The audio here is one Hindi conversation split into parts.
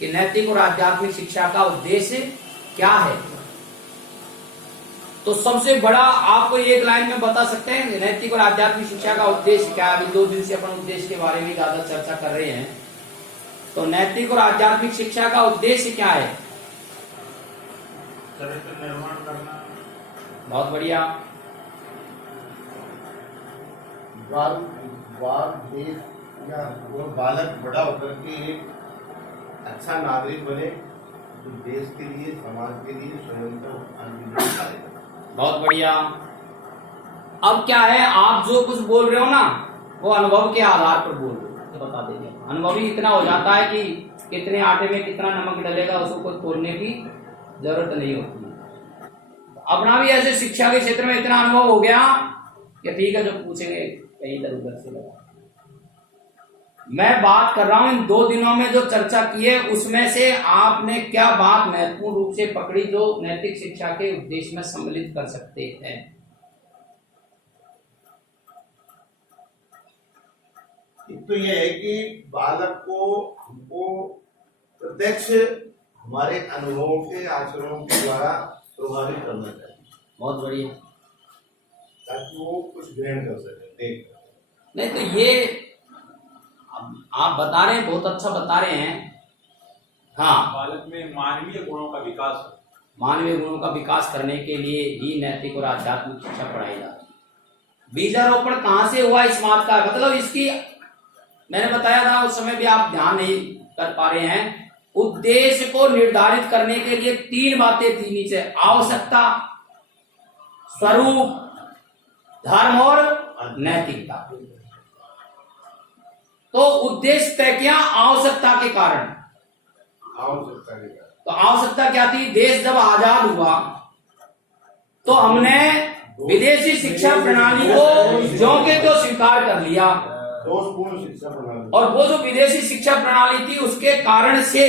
कि नैतिक और आध्यात्मिक शिक्षा का उद्देश्य क्या है। तो सबसे बड़ा आपको एक लाइन में बता सकते हैं नैतिक और आध्यात्मिक शिक्षा का उद्देश्य क्या है। अभी 2 दिन से अपन उद्देश्य के बारे में ज्यादा चर्चा कर रहे हैं। तो नैतिक और आध्यात्मिक शिक्षा का उद्देश्य क्या है? चरित्र निर्माण करना। बहुत बढ़िया। देश या वो बालक बड़ा होकर के एक अच्छा नागरिक बने, तो देश के लिए, समाज के लिए स्वयं का उत्थान करेगा। बहुत बढ़िया। अब क्या है, आप जो कुछ बोल रहे हो ना वो अनुभव के आधार पर बोल रहे हो, तो बता देंगे। अनुभवी इतना हो जाता है कि कितने आटे में कितना नमक डलेगा उसको कोई तोड़ने की जरूरत नहीं होती। अपना भी ऐसे शिक्षा के क्षेत्र में इतना अनुभव हो गया कि ठीक है, जो पूछेंगे कहीं इधर उधर से लगा। मैं बात कर रहा हूं इन 2 दिनों में जो चर्चा की है उसमें से आपने क्या बात महत्वपूर्ण रूप से पकड़ी जो नैतिक शिक्षा के उद्देश्य में सम्मिलित कर सकते हैं? एक तो यह है कि बालक को हमको प्रत्यक्ष हमारे अनुभवों के, आचरणों के द्वारा प्रभावित करना चाहिए। बहुत बढ़िया। ताकि वो कुछ ग्रहण कर सके, देख। नहीं तो ये आप बता रहे हैं, बहुत अच्छा बता रहे हैं। हाँ, बालक में मानवीय गुणों का विकास, मानवीय गुणों का विकास करने के लिए ही नैतिक और आध्यात्मिक शिक्षा पढ़ाई जाती है। बीजारोपण कहाँ से हुआ इस बात का मतलब, इसकी मैंने बताया था उस समय भी, आप ध्यान नहीं कर पा रहे हैं। उद्देश्य को निर्धारित करने के लिए 3 बातें थी नीचे: आवश्यकता, स्वरूप, धर्म और नैतिकता। तो उद्देश्य तय किया आवश्यकता के कारण। तो आवश्यकता क्या थी? देश जब आजाद हुआ तो हमने विदेशी शिक्षा प्रणाली को ज्यों के त्यों स्वीकार कर लिया। दोषपूर्ण शिक्षा प्रणाली, और वो जो विदेशी शिक्षा प्रणाली थी उसके कारण से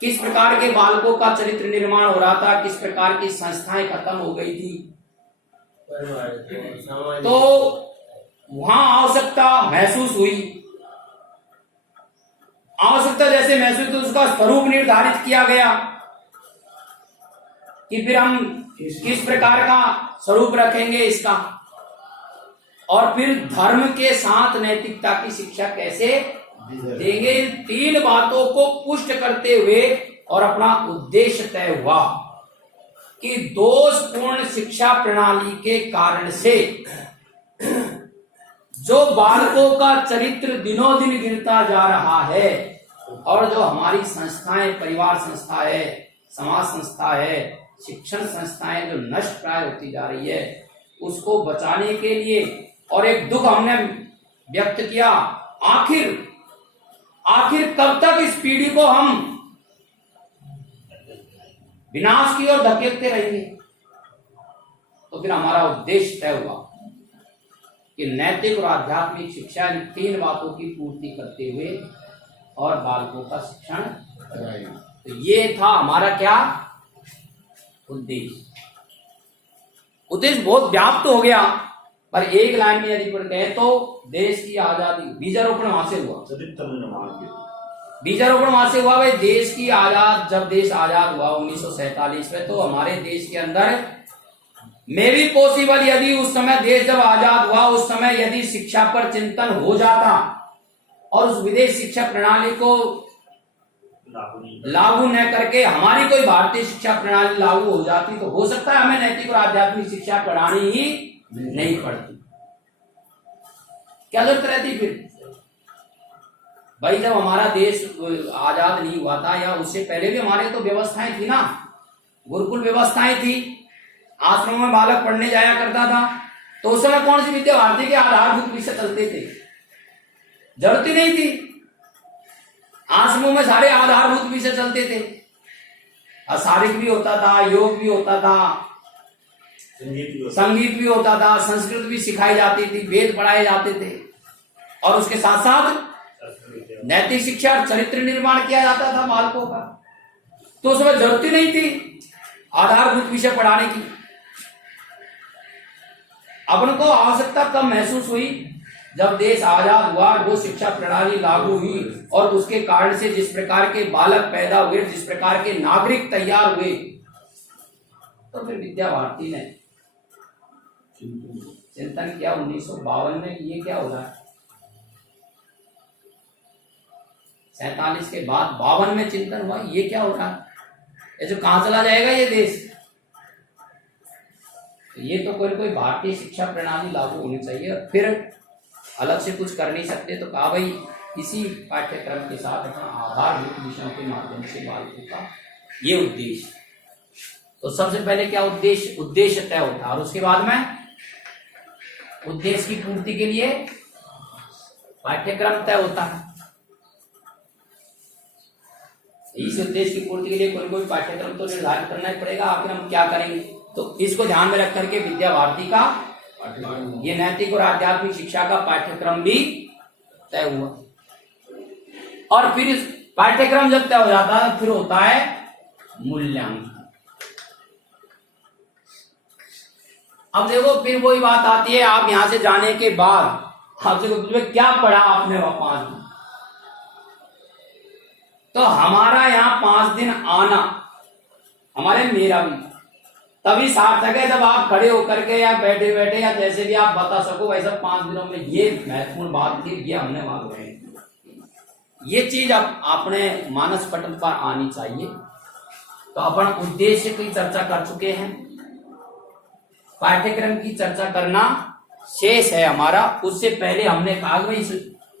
किस प्रकार के बालकों का चरित्र निर्माण हो रहा था, किस प्रकार की संस्थाएं खत्म हो गई थी। तो वहां आवश्यकता महसूस हुई। आवश्यकता जैसे महसूस तो उसका स्वरूप निर्धारित किया गया कि फिर हम किस प्रकार का स्वरूप रखेंगे इसका, और फिर धर्म के साथ नैतिकता की शिक्षा कैसे देंगे। इन 3 बातों को पुष्ट करते हुए और अपना उद्देश्य तय हुआ कि दोषपूर्ण शिक्षा प्रणाली के कारण से जो बालकों का चरित्र दिनों दिन गिरता जा रहा है, और जो हमारी संस्थाएं, परिवार संस्था है, समाज संस्था है, शिक्षण संस्थाएं जो नष्ट प्राय होती जा रही है, उसको बचाने के लिए, और एक दुख हमने व्यक्त किया, आखिर कब तक इस पीढ़ी को हम विनाश की ओर धकेलते रहेंगे। तो फिर हमारा उद्देश्य तय हुआ कि नैतिक और आध्यात्मिक शिक्षा इन 3 बातों की पूर्ति करते हुए और बालकों का शिक्षण कराएगा। तो ये था हमारा क्या उद्देश्य। उद्देश्य बहुत व्याप्त हो गया, पर एक लाइन में यदि पढ़ते हैं तो देश की आजादी, बीजारोपण वहां से हुआ। बीजारोपण वहां से हुआ भाई, देश की आजाद, जब देश आजाद हुआ 1947 में, तो हमारे देश के अंदर मे भी पॉसिबल, यदि उस समय देश जब आजाद हुआ उस समय यदि शिक्षा पर चिंतन हो जाता और उस विदेश शिक्षा प्रणाली को लागू न करके हमारी कोई भारतीय शिक्षा प्रणाली लागू हो जाती, तो हो सकता है हमें नैतिक और आध्यात्मिक शिक्षा पढ़ानी ही नहीं पड़ती। क्या जरूरत रहती फिर भाई? जब हमारा देश आजाद नहीं हुआ था या उससे पहले भी हमारे तो व्यवस्थाएं थी ना, गुरुकुल व्यवस्थाएं थी, आश्रमों में बालक पढ़ने जाया करता था। तो उस समय कौन सी विद्या भारती के आधारभूत विषय चलते थे? जरूरत ही नहीं थी। आश्रमों में सारे आधारभूत विषय चलते थे, शारीरिक भी होता था, योग भी होता था, संगीत भी होता था, संस्कृत भी सिखाई जाती थी, वेद पढ़ाए जाते थे, और उसके साथ साथ नैतिक शिक्षा और चरित्र निर्माण किया जाता था बालकों का। तो उसमें जरूरत ही नहीं थी आधारभूत विषय पढ़ाने की। अपन को आवश्यकता कब महसूस हुई? जब देश आजाद हुआ, वो शिक्षा प्रणाली लागू हुई और उसके कारण से जिस प्रकार के बालक पैदा हुए, जिस प्रकार के नागरिक तैयार हुए, तो फिर विद्या भारती ने चिंतन किया 1952 में, ये क्या हो रहा है। 47 के बाद 52 में चिंतन हुआ, ये क्या हो रहा है, ये जो कहां चला जाएगा ये देश। ये तो कोई भारतीय शिक्षा प्रणाली लागू होनी चाहिए। फिर अलग से कुछ कर नहीं सकते, तो कहा भाई इसी पाठ्यक्रम के साथ अपना आधारभूत विषयों के माध्यम से बालकों का ये उद्देश्य। तो सबसे पहले क्या उद्देश्य तय होता है, और उसके बाद में उद्देश्य की पूर्ति के लिए पाठ्यक्रम तय होता है। इस उद्देश्य की पूर्ति के लिए कोई पाठ्यक्रम तो निर्धारित करना ही पड़ेगा। आखिर हम क्या करेंगे, तो इसको ध्यान में रख करके विद्या भारती का ये नैतिक और आध्यात्मिक शिक्षा का पाठ्यक्रम भी तय हुआ। और फिर इस पाठ्यक्रम जब तय हो जाता है, फिर होता है मूल्यांकन। अब देखो, फिर वही बात आती है, आप यहां से जाने के बाद आपसे पूछे क्या पढ़ा आपने वह 5 दिन, तो हमारा यहाँ 5 दिन आना, हमारे मेरा भी तभी सार्थक है जब आप खड़े होकर के या बैठे बैठे या जैसे भी आप बता सको वैसा 5 दिनों में ये महत्वपूर्ण बात थी, ये हमने वहां गए। ये चीज अब अपने मानस पटल पर आनी चाहिए। तो अपन उद्देश्य की चर्चा कर चुके हैं, पाठ्यक्रम की चर्चा करना शेष है हमारा। उससे पहले हमने कहा कि इस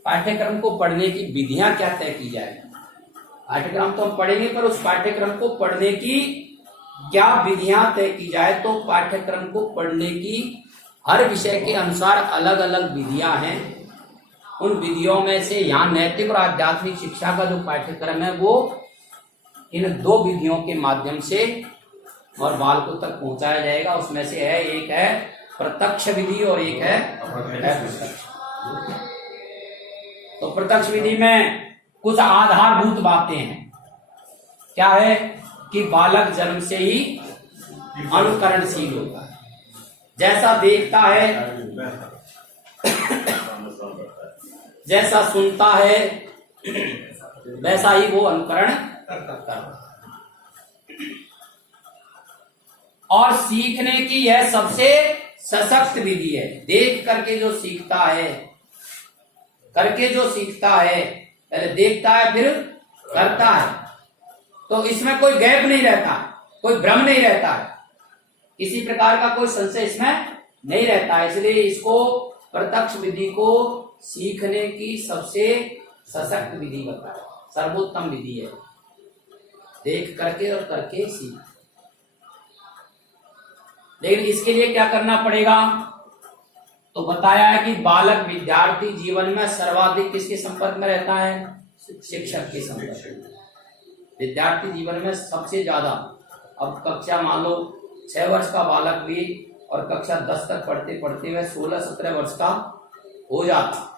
पाठ्यक्रम को पढ़ने की विधियां क्या तय की जाए। पाठ्यक्रम तो हम पढ़ेंगे, पर उस पाठ्यक्रम को पढ़ने की क्या विधियां तय की जाए। तो पाठ्यक्रम को पढ़ने की हर विषय के अनुसार अलग अलग विधियां हैं। उन विधियों में से यहाँ नैतिक और आध्यात्मिक शिक्षा का जो पाठ्यक्रम है वो इन 2 विधियों के माध्यम से और बालकों तक पहुंचाया जाएगा। उसमें से है, एक है प्रत्यक्ष विधि और एक है अप्रत्यक्ष। तो प्रत्यक्ष विधि में कुछ आधारभूत बातें हैं। क्या है कि बालक जन्म से ही अनुकरणशील होता है, जैसा देखता है, जैसा सुनता है, वैसा ही वो अनुकरण करता है। और सीखने की यह सबसे सशक्त विधि है। देख करके जो सीखता है, करके जो सीखता है, पहले देखता है फिर करता है, तो इसमें कोई गैप नहीं रहता, कोई भ्रम नहीं रहता है, किसी प्रकार का कोई संशय इसमें नहीं रहता है। इसलिए इसको प्रत्यक्ष विधि को सीखने की सबसे सशक्त विधि बताया, सर्वोत्तम विधि है। देख करके और करके सीख। लेकिन इसके लिए क्या करना पड़ेगा, तो बताया है कि बालक विद्यार्थी जीवन में सर्वाधिक किसके संपर्क में रहता है, शिक्षक के संपर्क में। विद्यार्थी जीवन में सबसे ज्यादा, अब कक्षा मान लो 6 वर्ष का बालक भी और कक्षा 10 तक पढ़ते पढ़ते हुए 16-17 वर्ष का हो जाता,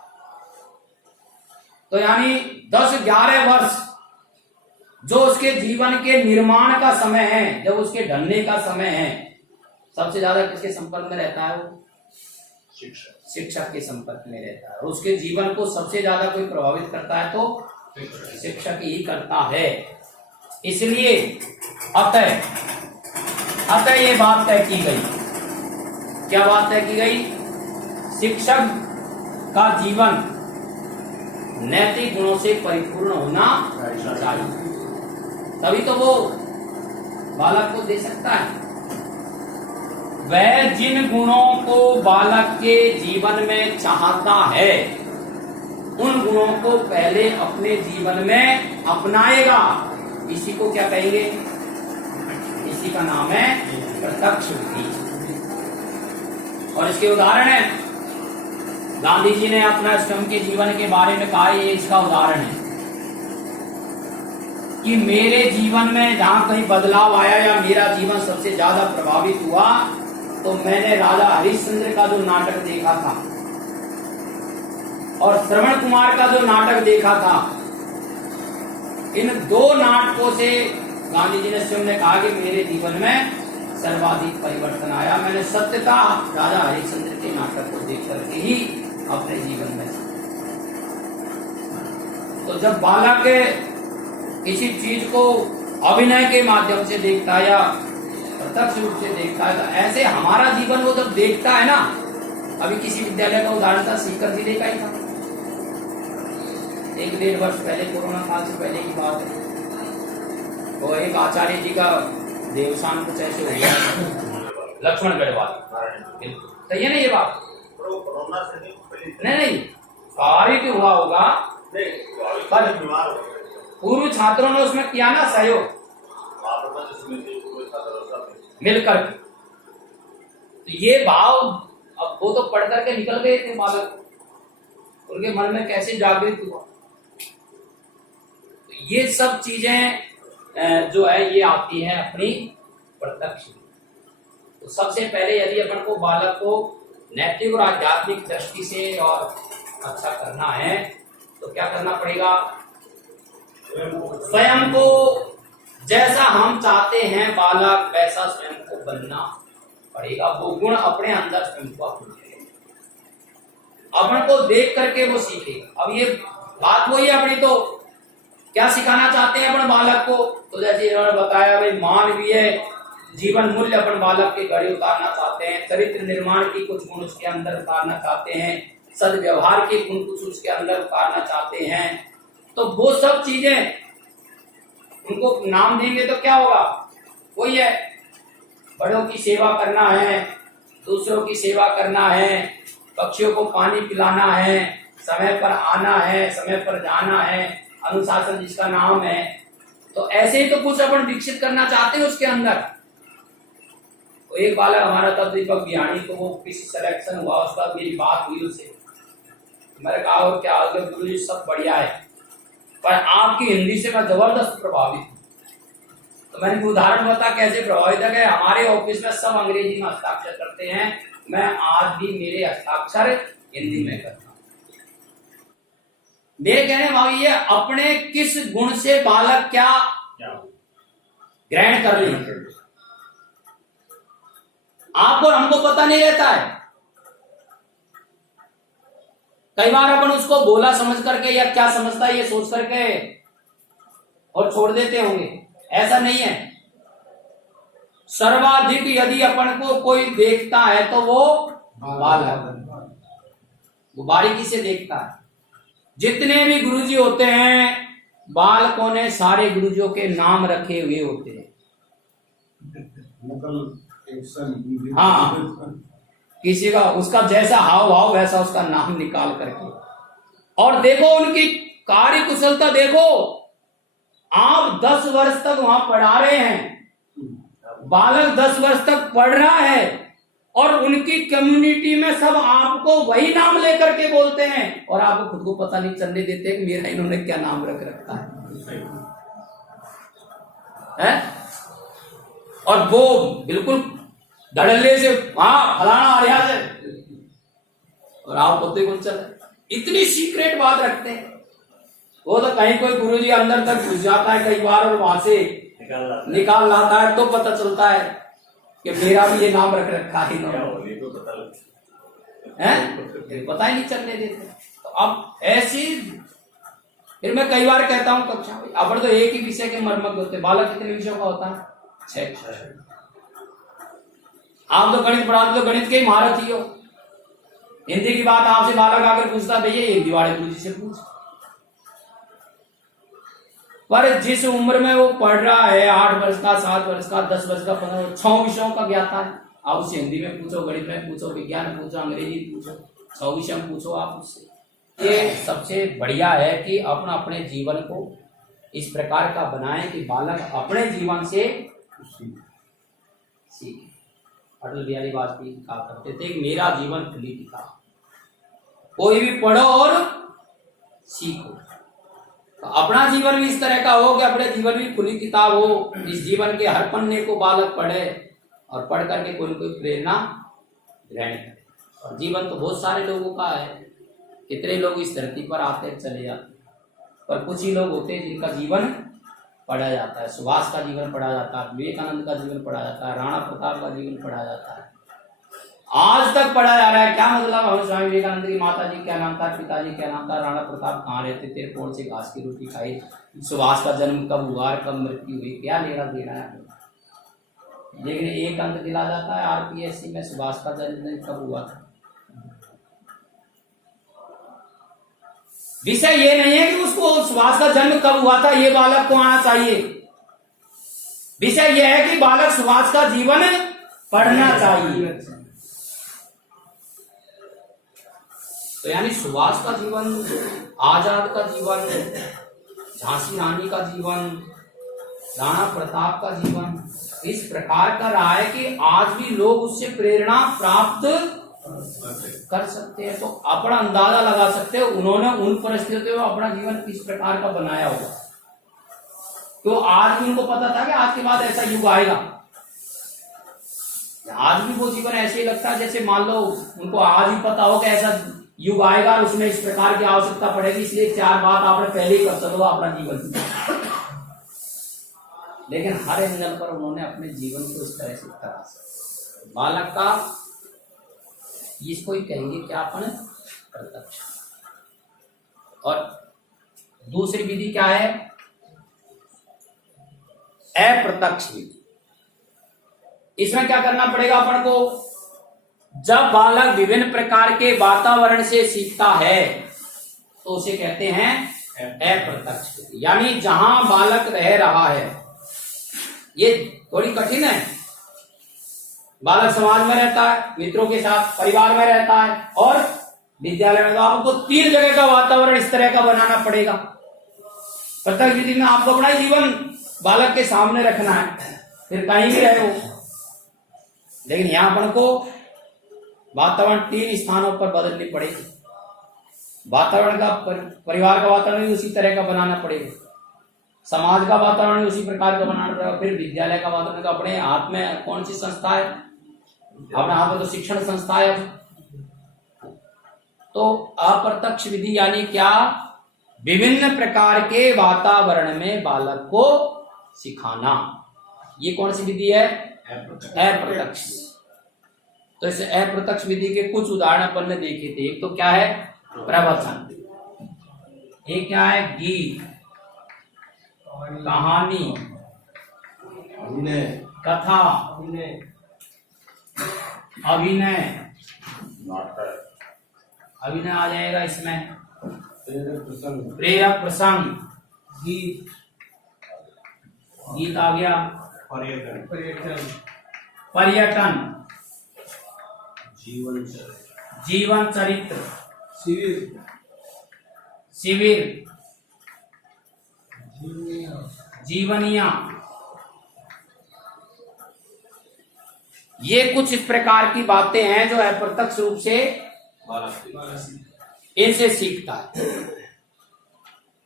तो यानी 10-11 वर्ष जो उसके जीवन के निर्माण का समय है, जब उसके ढलने का समय है, सबसे ज्यादा किसके संपर्क में रहता है, वो शिक्षक के संपर्क में रहता है। और उसके जीवन को सबसे ज्यादा कोई प्रभावित करता है तो शिक्षक ही करता है। इसलिए अतः ये बात तय की गई। क्या बात तय की गई, शिक्षक का जीवन नैतिक गुणों से परिपूर्ण होना चाहिए, तभी तो वो बालक को दे सकता है। वह जिन गुणों को बालक के जीवन में चाहता है, उन गुणों को पहले अपने जीवन में अपनाएगा। इसी को क्या कहेंगे, इसी का नाम है प्रत्यक्ष विधि। और इसके उदाहरण है, गांधी जी ने अपना स्वयं के जीवन के बारे में कहा, ये इसका उदाहरण है कि मेरे जीवन में जहां कहीं बदलाव आया या मेरा जीवन सबसे ज्यादा प्रभावित हुआ, तो मैंने राजा हरिश्चंद्र का जो नाटक देखा था और श्रवण कुमार का जो नाटक देखा था, इन 2 नाटकों से गांधी जी ने स्वयं ने कहा कि मेरे जीवन में सर्वाधिक परिवर्तन आया। मैंने सत्यता राजा हरिश्चंद्र के नाटक को देख करके ही अपने जीवन में। तो जब बालक किसी चीज को अभिनय के माध्यम से देखता है या प्रत्यक्ष रूप से देखता है, तो ऐसे हमारा जीवन वो जब देखता है ना, अभी किसी विद्यालय का उदाहरण था, सीकर जिले का ही था, 1-1.5 वर्ष पहले, कोरोना काल से पहले की बात है। तो एक आचार्य जी का देवसान कुछ ऐसे हो गया, लक्ष्मणगढ़ वाले, सही है ना ये बात? कोरोना से नहीं, कार्य क्यों हुआ होगा, पर पूर्व छात्रों ने उसमें किया ना सहयोग मिलकर के। तो ये भाव अब वो तो पढ़ करके निकल गए थे बालक, उनके मन में कैसे जागृत हुआ। तो ये सब चीजें जो है ये आती हैं अपनी प्रत्यक्ष। तो सबसे पहले यदि अपन को बालक को नैतिक और आध्यात्मिक दृष्टि से और अच्छा करना है तो क्या करना पड़ेगा, स्वयं को जैसा हम चाहते हैं बालक वैसा स्वयं को बनना पड़ेगा। वो गुण अपने अंदर स्वयं को अपन को देख करके वो सीखेगा। अब ये बात वही है अपनी, तो क्या सिखाना चाहते हैं अपन बालक को, तो जैसे इन्होंने बताया भाई मानवीय जीवन मूल्य अपन बालक के गढ़े उतारना चाहते हैं, चरित्र निर्माण की कुछ गुण उसके अंदर उतारना चाहते हैं, सद्व्यवहार के गुण कुछ उसके अंदर उतारना चाहते हैं। तो वो सब चीजें उनको नाम देंगे तो क्या होगा, वही है, बड़ों की सेवा करना है, दूसरों की सेवा करना है, पक्षियों को पानी पिलाना है, समय पर आना है, समय पर जाना है, अनुशासन जिसका नाम है। तो ऐसे ही तो कुछ अपन विकसित करना चाहते हैं उसके अंदर। तो एक बालक हमारा था दीपक बिहानी, तो वो किसी सिलेक्शन हुआ, उसका मेरी बात हुई उससे, मैंने कहा और क्या हो गया गुरु जी, सब बढ़िया है, पर आपकी हिंदी से मैं जबरदस्त प्रभावित हूँ। तो मैंने उदाहरण बता कैसे प्रभावित है। हमारे ऑफिस में सब अंग्रेजी में हस्ताक्षर करते हैं, मैं आज भी मेरे हस्ताक्षर हिंदी में करता हूँ। मेरे कहने वाली ये अपने किस गुण से बालक क्या ग्रहण कर ले, आपको हमको पता नहीं रहता है। कई बार अपन उसको बोला समझ करके या क्या समझता है ये सोच करके और छोड़ देते होंगे, ऐसा नहीं है। सर्वाधिक यदि अपन को कोई देखता है तो वो बालक, वो बारीकी से देखता है। जितने भी गुरुजी होते हैं बालकों ने सारे गुरुजियों के नाम रखे हुए होते हैं। हाँ, किसी का उसका जैसा हाव भाव वैसा उसका नाम निकाल करके, और देखो उनकी कार्य कुशलता देखो। आप 10 वर्ष तक वहां पढ़ा रहे हैं, बालक 10 वर्ष तक पढ़ रहा है, और उनकी कम्युनिटी में सब आपको वही नाम लेकर के बोलते हैं, और आपको खुद को पता नहीं चलने देते कि मेरा इन्होंने क्या नाम रख रखा है? और वो बिल्कुल धड़ल्ले से हाँ फलाना आ रहा है, और आप पते कौन चल, इतनी सीक्रेट बात रखते हैं। वो तो कहीं कोई गुरुजी अंदर तक घुस जाता है कई बार, और वहां से निकाल लाता है तो पता चलता है कि मेरा भी ये नाम रख रखा है पता ही नहीं चलने देते। तो अब ऐसी, फिर मैं कई बार कहता हूँ कक्षा में अपन तो एक ही विषय के मर्मज्ञ होते, बालक कितने विषयों का होता है? 6। आप तो गणित पढ़ाते तो गणित के ही महारत ही हो। हिंदी की बात आपसे बालक आकर पूछता भैया हिंदी वाले गुरुजी से पूछ, पर जिस उम्र में वो पढ़ रहा है 8 वर्ष का, 7 वर्ष का, 10 वर्ष का, 15, 6 विषयों का ज्ञाता है। आप उससे हिंदी में पूछो, गणित में पूछो, विज्ञान पूछो, अंग्रेजी पूछो, 6 विषय में पूछो आप उससे। ये सबसे बढ़िया है कि अपना अपने जीवन को इस प्रकार का बनाए कि बालक अपने जीवन से सीखे। अटल बिहारी वाजपेयी कहा करते थे कि मेरा जीवन खुली किताब, कोई भी पढ़ो और सीखो। तो अपना जीवन भी इस तरह का हो कि अपने जीवन भी खुली किताब हो, इस जीवन के हर पन्ने को बालक पढ़े और पढ़ करके कोई कोई प्रेरणा ग्रहण करे। और जीवन तो बहुत सारे लोगों का है, कितने लोग इस धरती पर आते चले जाते, पर कुछ ही लोग होते हैं जिनका जीवन पढ़ा जाता है। सुभाष का जीवन पढ़ा जाता है, विवेकानंद का जीवन पढ़ा जाता है, राणा प्रताप का जीवन पढ़ा जाता है, आज तक पढ़ा जा रहा है। क्या मतलब? हम स्वामी विवेकानंद की माता जी क्या नाम था, पिताजी क्या नाम था, राणा प्रताप कहाँ रहते थे, कौन से घास की रोटी खाई, सुभाष का जन्म कब हुआ, कब मृत्यु हुई, क्या लेना देना है। लेकिन एक अंक दिला जाता है आरपीएससी में, सुभाष का जन्म कब हुआ था। विषय ये नहीं है कि उसको सुभाष का जन्म कब हुआ था ये बालक को आना चाहिए। विषय यह है कि बालक सुभाष का जीवन पढ़ना चाहिए। तो यानी सुभाष का जीवन, आजाद का जीवन, झांसी रानी का जीवन, राणा प्रताप का जीवन इस प्रकार का रहा है कि आज भी लोग उससे प्रेरणा प्राप्त कर सकते हैं। तो अपना अंदाजा लगा सकते हो उन्होंने उन परिस्थितियों में अपना जीवन किस प्रकार का बनाया होगा। तो आज भी उनको पता था कि आज के बाद ऐसा युग आएगा। आज भी वो जीवन ऐसे ही लगता है जैसे मान लो उनको आज ही पता हो कि ऐसा युग आएगा और उसमें इस प्रकार की आवश्यकता पड़ेगी, इसलिए 4 बात आपने पहले ही कर सको अपना जीवन। लेकिन हर एंगल पर उन्होंने अपने जीवन को इस तरह से तराशा। बालक का इसको ही कहेंगे क्या अपन प्रत्यक्ष। और दूसरी विधि क्या है? अप्रत्यक्ष विधि। इसमें क्या करना पड़ेगा अपन को? जब बालक विभिन्न प्रकार के वातावरण से सीखता है तो उसे कहते हैं अप्रत्यक्ष विधि। यानी जहां बालक रह रहा है, ये थोड़ी कठिन है। बालक समाज में रहता है, मित्रों के साथ, परिवार में रहता है और विद्यालय में। तो आपको 3 जगह का वातावरण इस तरह का बनाना पड़ेगा। प्रत्यक्ष विधि में आपको अपना ही जीवन बालक के सामने रखना है, फिर कहीं भी रहे हो। लेकिन यहां अपन को वातावरण 3 स्थानों पर बदलनी पड़ेगी। वातावरण का परिवार का वातावरण भी उसी तरह का बनाना पड़ेगा, समाज का वातावरण उसी प्रकार का बनाना पड़ेगा, फिर विद्यालय का वातावरण का। अपने हाथ में कौन सी संस्था है? अपने हाथ में तो शिक्षण संस्था है। तो अप्रत्यक्ष विधि यानी क्या? विभिन्न प्रकार के वातावरण में बालक को सिखाना। ये कौन सी विधि है? अप्रत्यक्ष। तो इस अप्रत्यक्ष विधि के कुछ उदाहरण अपन ने देखे थे। एक तो क्या है? प्रवचन। एक क्या है? गीत, कहानी, कथा, अभिनय। अभिनय आ जाएगा इसमें, प्रेरक प्रसंग, गीत आ गया, पर्यटन, जीवन चरित्र, शिविर, जीवनिया। ये कुछ इस प्रकार की बातें हैं जो अप्रत्यक्ष रूप से इनसे सीखता है।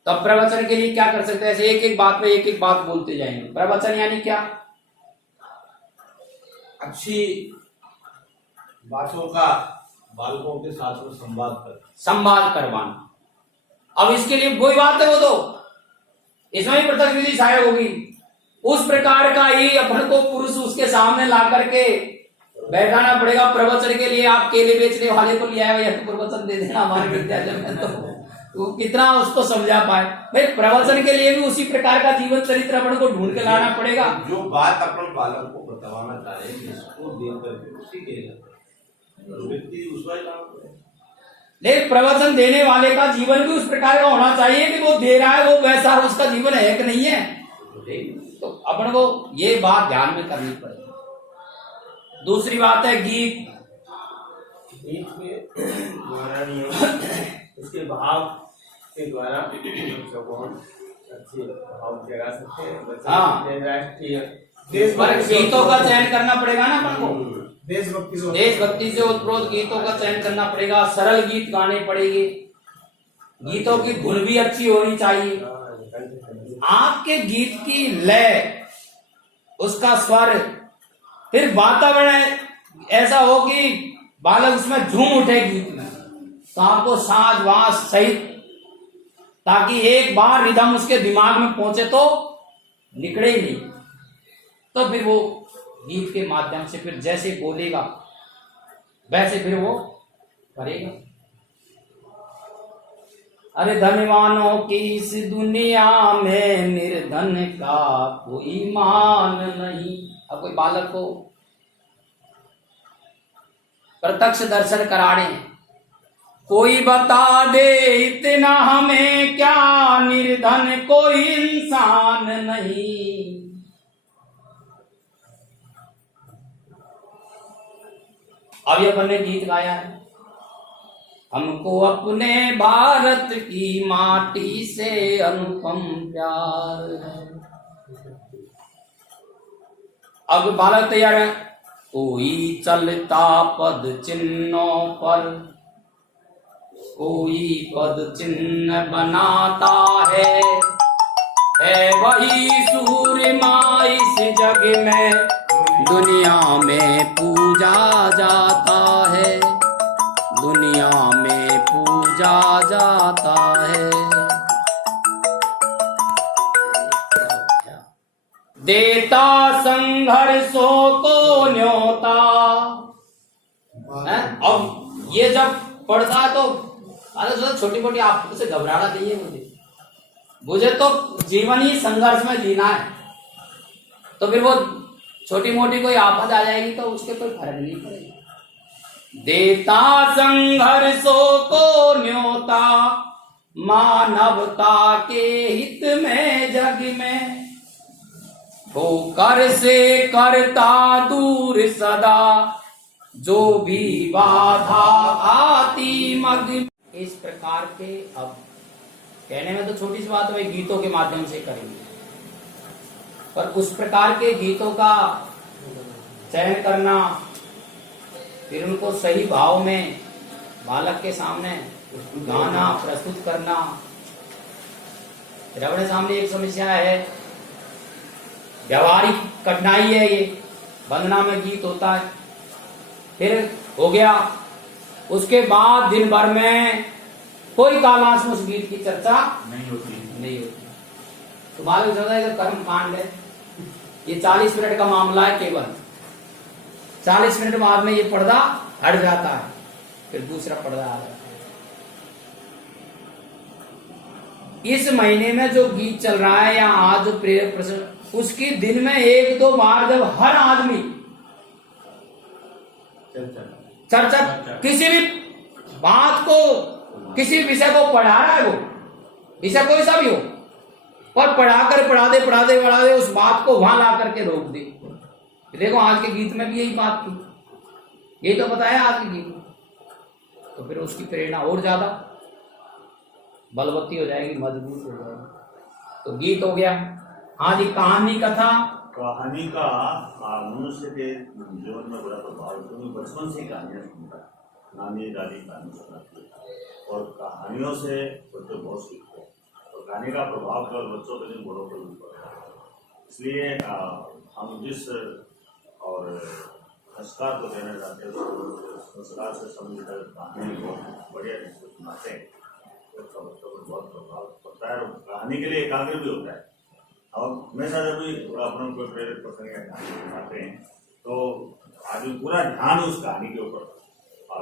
तो प्रवचन के लिए क्या कर सकते हैं? ऐसे एक एक बात में एक एक बात बोलते जाएंगे। प्रवचन यानी क्या? अच्छी बातों का बालकों के साथ में संवाद करवाना। अब इसके लिए कोई बात है, वो तो इसमें ही प्रत्यक्ष विधि सहायक होगी। उस प्रकार का ही अपन को पुरुष उसके सामने ला करके बैठाना पड़ेगा। प्रवचन के लिए आप केले बेचने वाले को लिया है, तो प्रवचन दे देना हमारे विद्यालय में, तो कितना उसको समझा पाए। भाई प्रवचन के लिए भी उसी प्रकार का जीवन चरित्र अपन को ढूंढ के लाना पड़ेगा। जो बात अपन बालक को बताना चाह रहे हैं इसको देख करके उसी के व्यक्ति उसका काम करे। लेकिन प्रवचन देने वाले का जीवन भी उस प्रकार का होना चाहिए कि वो दे रहा है वो वैसा उसका जीवन है कि नहीं है। तो अपन को ये बात ध्यान में करनी पड़ेगी। दूसरी बात है गीत। गीत के द्वारा उसके भाव के द्वारा अच्छे भाव जगा सकते हैं। हाँ, गीतों का चयन करना पड़ेगा ना अपन को। देशभक्ति से उत्प्रोत गीतों का चयन करना पड़ेगा। सरल गीत गाने पड़ेंगे। गीतों की धुन भी अच्छी होनी चाहिए। आपके गीत की लय, उसका स्वर, फिर वातावरण ऐसा हो कि बालक उसमें झूम उठे गीत में। तो आपको साज वास सहित, ताकि एक बार रिदम उसके दिमाग में पहुंचे तो निकले ही नहीं। तो फिर वो गीत के माध्यम से फिर जैसे बोलेगा वैसे फिर वो करेगा। अरे धनवानों की इस दुनिया में निर्धन का कोई मान नहीं। अब कोई बालक को प्रत्यक्ष दर्शन कराने, कोई बता दे इतना हमें क्या, निर्धन कोई इंसान नहीं। अब ये अपन ने गीत गाया है, हमको अपने भारत की माटी से अनुपम प्यार है। अब बालक तैयार है, कोई चलता पद चिन्हों पर, कोई पद चिन्ह बनाता है वही सूर्यमा इस जग में दुनिया में पूजा जाता है, दुनिया में पूजा जाता है। देता संघर्षों को न्योता है। अब ये जब पढ़ता है तो अरे छोटी मोटी आपसे घबराना नहीं है मुझे तो जीवन ही संघर्ष में जीना है। तो फिर वो छोटी मोटी कोई आफत आ जाएगी तो उसके कोई फर्क नहीं पड़ेगा। देता संघर्षों को न्योता, मानवता के हित में जग में, होकर से करता दूर सदा जो भी बाधा आती मग। इस प्रकार के, अब कहने में तो छोटी सी बात है, गीतों के माध्यम से करेंगे, पर उस प्रकार के गीतों का चयन करना, फिर उनको सही भाव में बालक के सामने गाना प्रस्तुत करना। फिर अपने सामने एक समस्या है, व्यावहारिक कठिनाई है ये। वंदना में गीत होता है, फिर हो गया, उसके बाद दिन भर में कोई कालांश में उस गीत की चर्चा नहीं होती। तो बालक ज्यादा कर्म कांड है, ये 40 मिनट का मामला है केवल। 40 मिनट बाद में ये पर्दा हट जाता है, फिर दूसरा पर्दा आ जाता है। इस महीने में जो गीत चल रहा है या आज जो प्रेरक प्रसंग, उसकी दिन में 1-2 बार जब हर आदमी चर्चा किसी भी बात को, किसी विषय को पढ़ा रहा है, वो विषय कोई सा भी हो, पर पढ़ा दे उस बात को वहां ला करके रोक दे। देखो आज के गीत में भी यही बात थी, यही तो बताया आज के गीत में। तो फिर उसकी प्रेरणा और ज्यादा बलवती हो जाएगी, मजबूत हो जाएगी। तो गीत हो गया। हाँ जी, कहानी कथा। कहानी का मनुष्य के जीवन में बड़ा प्रभाव, क्योंकि बचपन से कहानियां सुनता है, नानी दादी कहानी सुनाती है और कहानियों से बच्चे बहुत सीखते हैं। और कहानी का प्रभाव केवल बच्चों के दिन बड़ों पर भी पड़ता है। इसलिए हम जिस और संस्कार को देना चाहते हैं, संस्कार से समझकर कहानी को बढ़िया ढंग से सुनाते हैं, उसका बच्चों पर बहुत प्रभाव पड़ता है और कहानी के लिए एकाग्र भी होता है। और हमेशा जब भी अपन को प्रेरित प्रसंग या कहानी सुनाते हैं तो आदमी पूरा ध्यान उस कहानी के ऊपर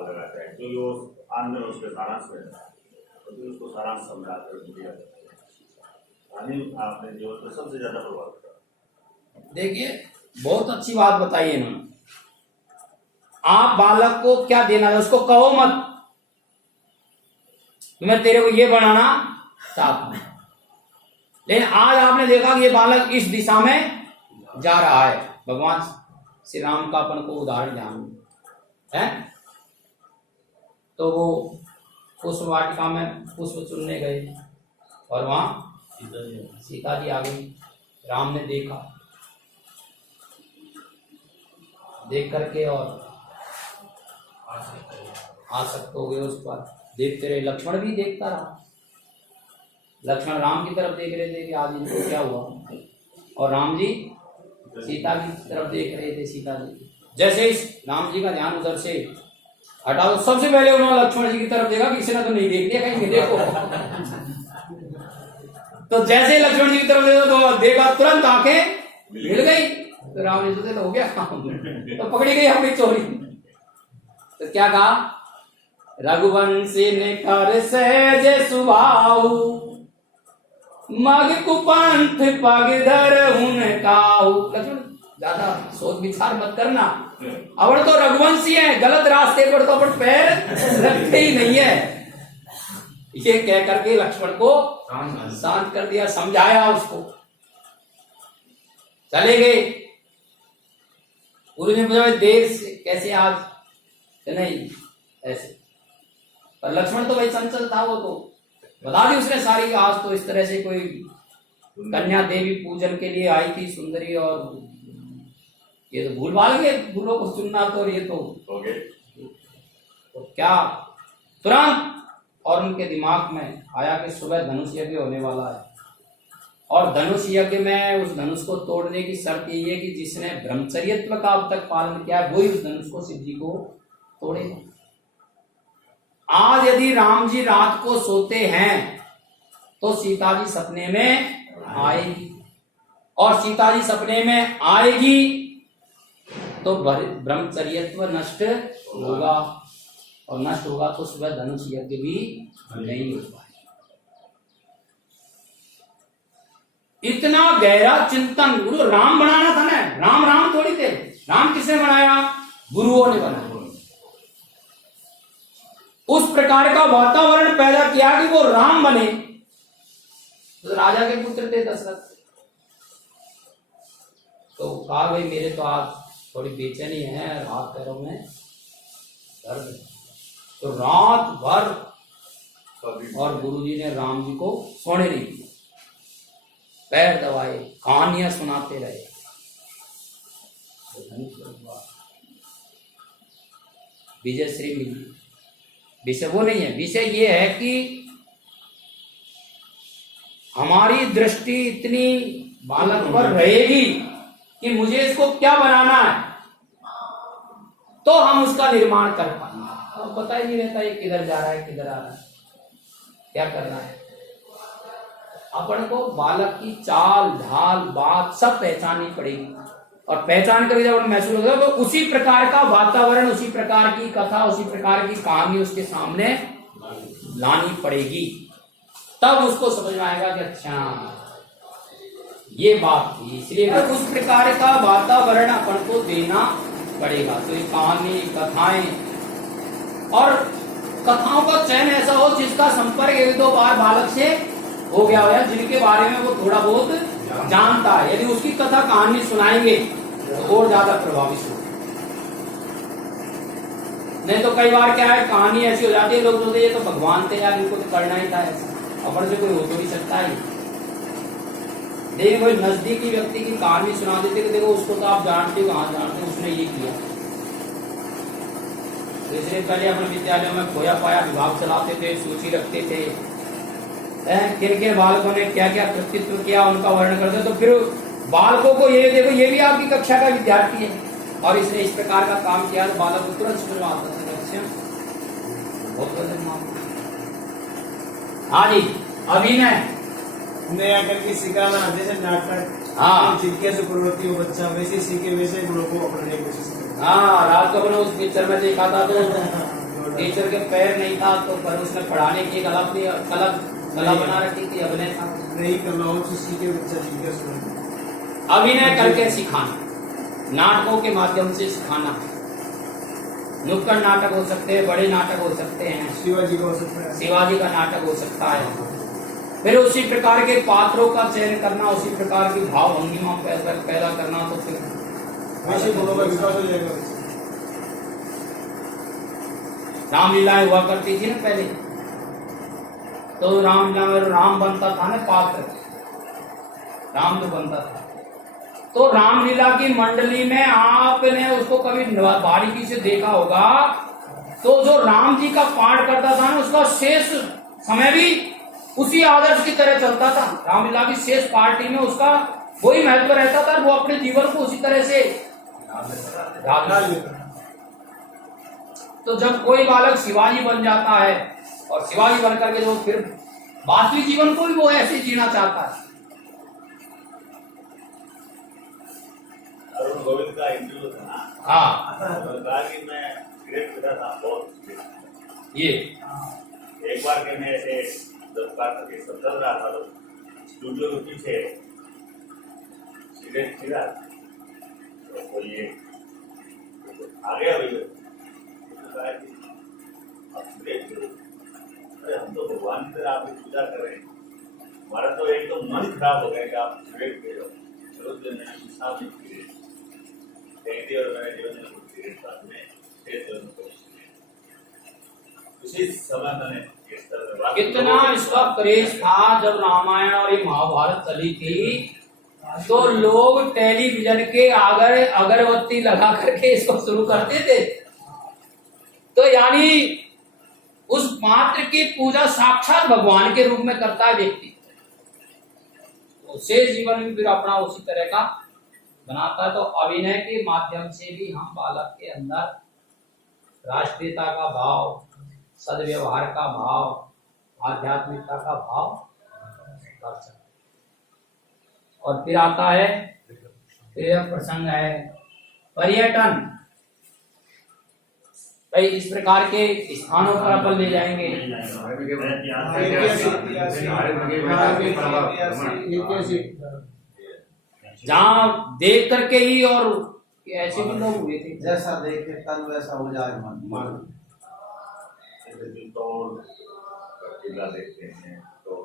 लगाता है, क्योंकि वो अंत में उसके सारांश में रहता है, तो उसको सारांश समझाकर दिया कहानी अपने जीवन में सबसे ज्यादा प्रभाव करता है। देखिए, बहुत अच्छी बात बताई इन्होंने। आप बालक को क्या देना है, उसको कहो मत मैं तेरे को ये बनाना चाहता हूं, लेकिन आज आपने देखा कि ये बालक इस दिशा में जा रहा है। भगवान श्री राम का अपन को उदाहरण ध्यान है, तो वो पुष्प वाटिका में पुष्प चुनने गए और वहां सीता जी आ गई। राम ने देखा, देख करके और आसक्त हो गए उस पर। देखते रहे, लक्ष्मण भी देखता रहा। लक्ष्मण राम की तरफ देख रहे थे कि आज इनको क्या हुआ, और राम जी सीता की तरफ देख रहे थे। सीता जी जैसे इस राम जी का ध्यान उधर से हटा, तो सबसे पहले उन्होंने लक्ष्मण जी की तरफ देखा, किसी ने तो नहीं देख लिया कहीं, देखो। तो जैसे ही लक्ष्मण जी की तरफ देखा, तुरंत आंखें मिल गई। तो राम जी सोचे तो हो गया काम, तो पकड़ी गई अपनी चोरी। तो क्या कहा, रघुवंशी ने कर सहज सुभाऊ, मग कुपंथ पगधर हुन काऊ। लक्ष्मण ज्यादा सोच विचार मत करना, अवर तो रघुवंशी है, गलत रास्ते पर तो अपन पैर रखते ही नहीं है। ये कह करके लक्ष्मण को शांत कर दिया, समझाया उसको, चले गए। गुरु ने पूछा देर से कैसे आज, नहीं ऐसे, पर लक्ष्मण तो भाई चंचल था, वो तो बता दी उसने सारी, आज तो इस तरह से कोई कन्या देवी पूजन के लिए आई थी सुंदरी, और ये तो भूल भाल गए भूलों को सुनना, तो ये तो क्या तुरंत, और उनके दिमाग में आया कि सुबह धनुष यज्ञ होने वाला है, और धनुष यज्ञ में उस धनुष को तोड़ने की शर्त यही है कि जिसने ब्रह्मचर्यत्व का अब तक पालन किया है वही उस धनुष को, शिव जी को तोड़ेगा। आज यदि राम जी रात को सोते हैं तो सीता जी सपने में आएगी, और सीता जी सपने में आएगी तो ब्रह्मचर्यत्व नष्ट होगा, और नष्ट होगा तो सुबह धनुष यज्ञ भी नहीं हो पाएगा। इतना गहरा चिंतन गुरु राम बनाना था ना, राम राम थोड़ी थे, राम किसने बनाया, गुरुओं ने बनाया। उस प्रकार का वातावरण पैदा किया कि वो राम बने। तो राजा के पुत्र थे दशरथ, तो कहा भाई मेरे तो आज थोड़ी बेचैनी है, हाथ पैरों में दर्द, तो रात भर, और गुरुजी ने राम जी को सोने नहीं दिया, पैर दबाए, कहानियां सुनाते रहे। विजय श्री मिली। विषय वो नहीं है, विषय ये है कि हमारी दृष्टि इतनी बालक पर रहेगी कि मुझे इसको क्या बनाना है, तो हम उसका निर्माण कर पाएंगे। और पता ही नहीं रहता ये किधर जा रहा है, किधर आ रहा है, क्या करना है। अपन को बालक की चाल ढाल बात सब पहचाननी पड़ेगी, और पहचान कर जब महसूस होगा तो उसी प्रकार का वातावरण, उसी प्रकार की कथा, उसी प्रकार की कहानी उसके सामने लानी पड़ेगी, तब उसको समझ में आएगा कि अच्छा ये बात थी। इसलिए उस प्रकार का वातावरण अपन को देना पड़ेगा। तो ये कहानी, कथाएं, और कथाओं का चयन ऐसा हो जिसका संपर्क एक दो बार बालक से हो गया हो, जिनके बारे में वो थोड़ा बहुत जानता है। यदि उसकी कथा कहानी सुनाएंगे तो और ज्यादा प्रभावित हो। नहीं तो कई बार क्या है, कहानी ऐसी हो जाती है, लोग बोलते ये तो भगवान थे यार, इनको तो करना ही था ऐसा, अपन से कोई हो तो नहीं सकता है। लेकिन कोई नजदीकी व्यक्ति की कहानी सुना देते कि देखो उसको तो आप जानते हो, हाँ जानते हो, उसने ये किया। इसलिए पहले अपने विद्यालयों में खोया पाया विभाग चलाते थे, सूची रखते थे, किन किन बालकों ने क्या क्या कृतित्व किया उनका वर्णन करते, तो फिर बालकों को ये देखो ये भी आपकी कक्षा का विद्यार्थी है और इसने इस प्रकार का काम किया, तो बालक को तुरंत समझ में आता था। बहुत हाँ जी, अभिनय नया करके सिखाना, जैसे नाटक, हाँ, जिज्ञासु प्रवृत्ति हो बच्चा वैसे सीखे, वैसे गुणों को अपनाने की कोशिश करे। हाँ, रात को मैंने उस पिक्चर में देखा था, तो टीचर के पैर नहीं था, तो पर उसने पढ़ाने की कला बना रखी थी, अभिनय था। नहीं करना हो तो सीखे बच्चा जिज्ञासु। अभिनय करके सिखाना, नाटकों के माध्यम से सिखाना, नुक्कड़ नाटक हो सकते हैं, बड़े नाटक हो सकते हैं, शिवाजी का हो सकता है, शिवाजी का नाटक हो सकता है। फिर उसी प्रकार के पात्रों का चयन करना, उसी प्रकार की भाव भंगिमा पैदा करना, तो फिर वैसे गुणों का विकास हो जाएगा। रामलीलाएं हुआ करती थी ना पहले, तो रामलीला में राम बनता था ना पात्र, राम जो बनता था, तो रामलीला की मंडली में आपने उसको कभी बारीकी से देखा होगा, तो जो राम जी का पाठ करता था ना उसका शेष समय भी उसी आदर्श की तरह चलता था। रामलीला की शेष पार्टी में उसका वही महत्व रहता था, वो अपने जीवन को उसी तरह से ढाल लेता। तो जब कोई बालक शिवाजी बन जाता है और शिवाजी बनकर के जो फिर वास्तविक जीवन को भी वो ऐसे जीना चाहता है। अरुण गोविंद का इंटरव्यू था ना, हाँ, तो कहा कि मैं सिगरेट पीता था बहुत। ये एक बार के मैं ऐसे जब कार के सब चल रहा था तो स्टूडियो के पीछे सिगरेट पी रहा तो ये आ गया भैया, कहा कि आप सिगरेट पी रहे हो? अरे हम तो भगवान की तरह आपकी पूजा कर रहे हैं, हमारा तो एकदम मन खराब हो गया कि आप सिगरेट पी रहे हो। चलो तो मैंने हिसाब नहीं पी रहे फेंक दी और मैंने जीवन में सिगरेट साथ में फिर जीवन में कोशिश की। उसी समय मैंने इस तरह से बात कितना इसका क्रेज था जब रामायण और ये महाभारत चली थी, तो लोग टेलीविजन के आगे अगरबत्ती लगा करके इसको शुरू करते थे। तो यानी उस पात्र की पूजा साक्षात भगवान के रूप में करता है व्यक्ति, उससे जीवन में फिर अपना उसी तरह का बनाता है। तो अभिनय के माध्यम से भी हम बालक के अंदर राष्ट्रीयता का भाव, सद्व्यवहार का भाव, आध्यात्मिकता का भाव कर सकते। और फिर आता है, फिर प्रसंग है पर्यटन। भाई इस प्रकार के स्थानों पर अपन ले जाएंगे। जहाँ देख करके ही, और ऐसे भी लोग हुए थे, जैसा देखे कल वैसा हो जाए मन। देखते हैं तो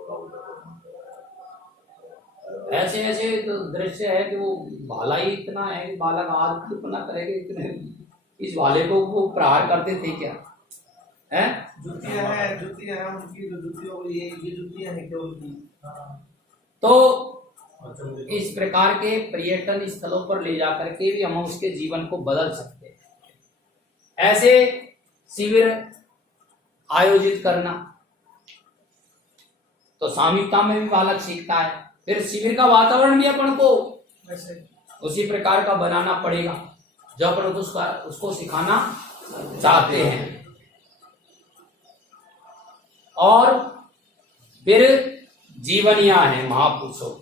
ऐसे ऐसे तो दृश्य है कि वो भाला ही इतना है कि बालक आज कल्पना करेगा इतने इस भाले को वो प्रहार करते थे क्या है। जुतियां हैं उनकी, जो जुतियों को ये जुतियां हैं क्या उनकी। तो इस प्रकार के पर्यटन स्थलों पर ले जाकर के भी हम उसके जीवन को बदल सकते हैं। ऐसे शिविर आयोजित करना, तो सामूहिकता में भी बालक सीखता है। फिर शिविर का वातावरण भी अपन को उसी प्रकार का बनाना पड़ेगा जो अपन उसको सिखाना चाहते हैं। और फिर जीवनियां हैं महापुरुषों,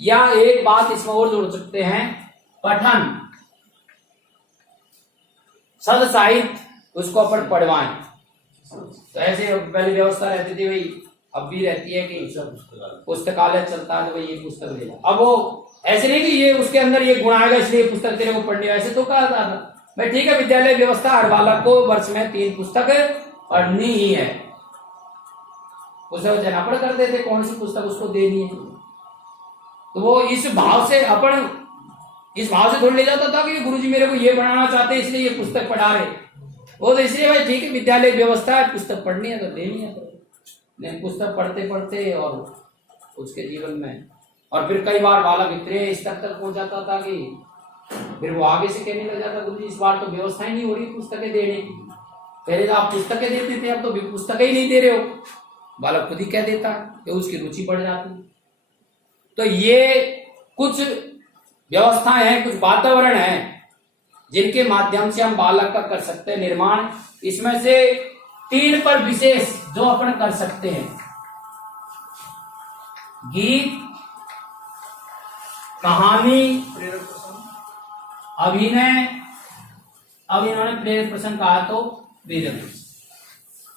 या एक बात इसमें और जोड़ सकते हैं, पठन, सद साहित्य उसको अपन पढ़वाएं। तो ऐसे पहले व्यवस्था रहती थी, भाई अब भी रहती है कि पुस्तकालय चलता है तो भाई ये पुस्तक ले लो। अब वो ऐसे नहीं कि ये उसके अंदर ये गुण आएगा इसलिए पुस्तक तेरे को पढ़नी है, ऐसे तो कहा था भाई ठीक है विद्यालय व्यवस्था हर बालक को वर्ष में 3 पुस्तक पढ़नी ही है। उसे जनापड़ करते थे कौन सी पुस्तक उसको देनी है। तो वो इस भाव से अपन इस भाव से थोड़ी ले जाता था कि गुरुजी मेरे को ये पढ़ाना चाहते हैं इसलिए ये पुस्तक पढ़ा रहे। वो तो इसलिए भाई ठीक है विद्यालय व्यवस्था है, पुस्तक पढ़नी है तो देनी है। तो पुस्तक पढ़ते पढ़ते और उसके जीवन में, और फिर कई बार बालक इतने स्तर तक पहुंच जाता था कि फिर वो आगे से कहने लग जाता गुरुजी इस बार तो व्यवस्था ही नहीं हो रही पुस्तकें देने की। पहले तो आप पुस्तकें देते थे, अब तो पुस्तकें ही नहीं दे रहे हो। बालक खुद ही कह देता कि उसकी रुचि बढ़ जाती। तो ये कुछ व्यवस्थाएं हैं, कुछ वातावरण है जिनके माध्यम से हम बालक का कर सकते हैं निर्माण। इसमें से 3 पर विशेष जो अपन कर सकते हैं, गीत, कहानी, अभिनय। अब इन्होंने प्रेरक प्रसंग कहा तो प्रेरक,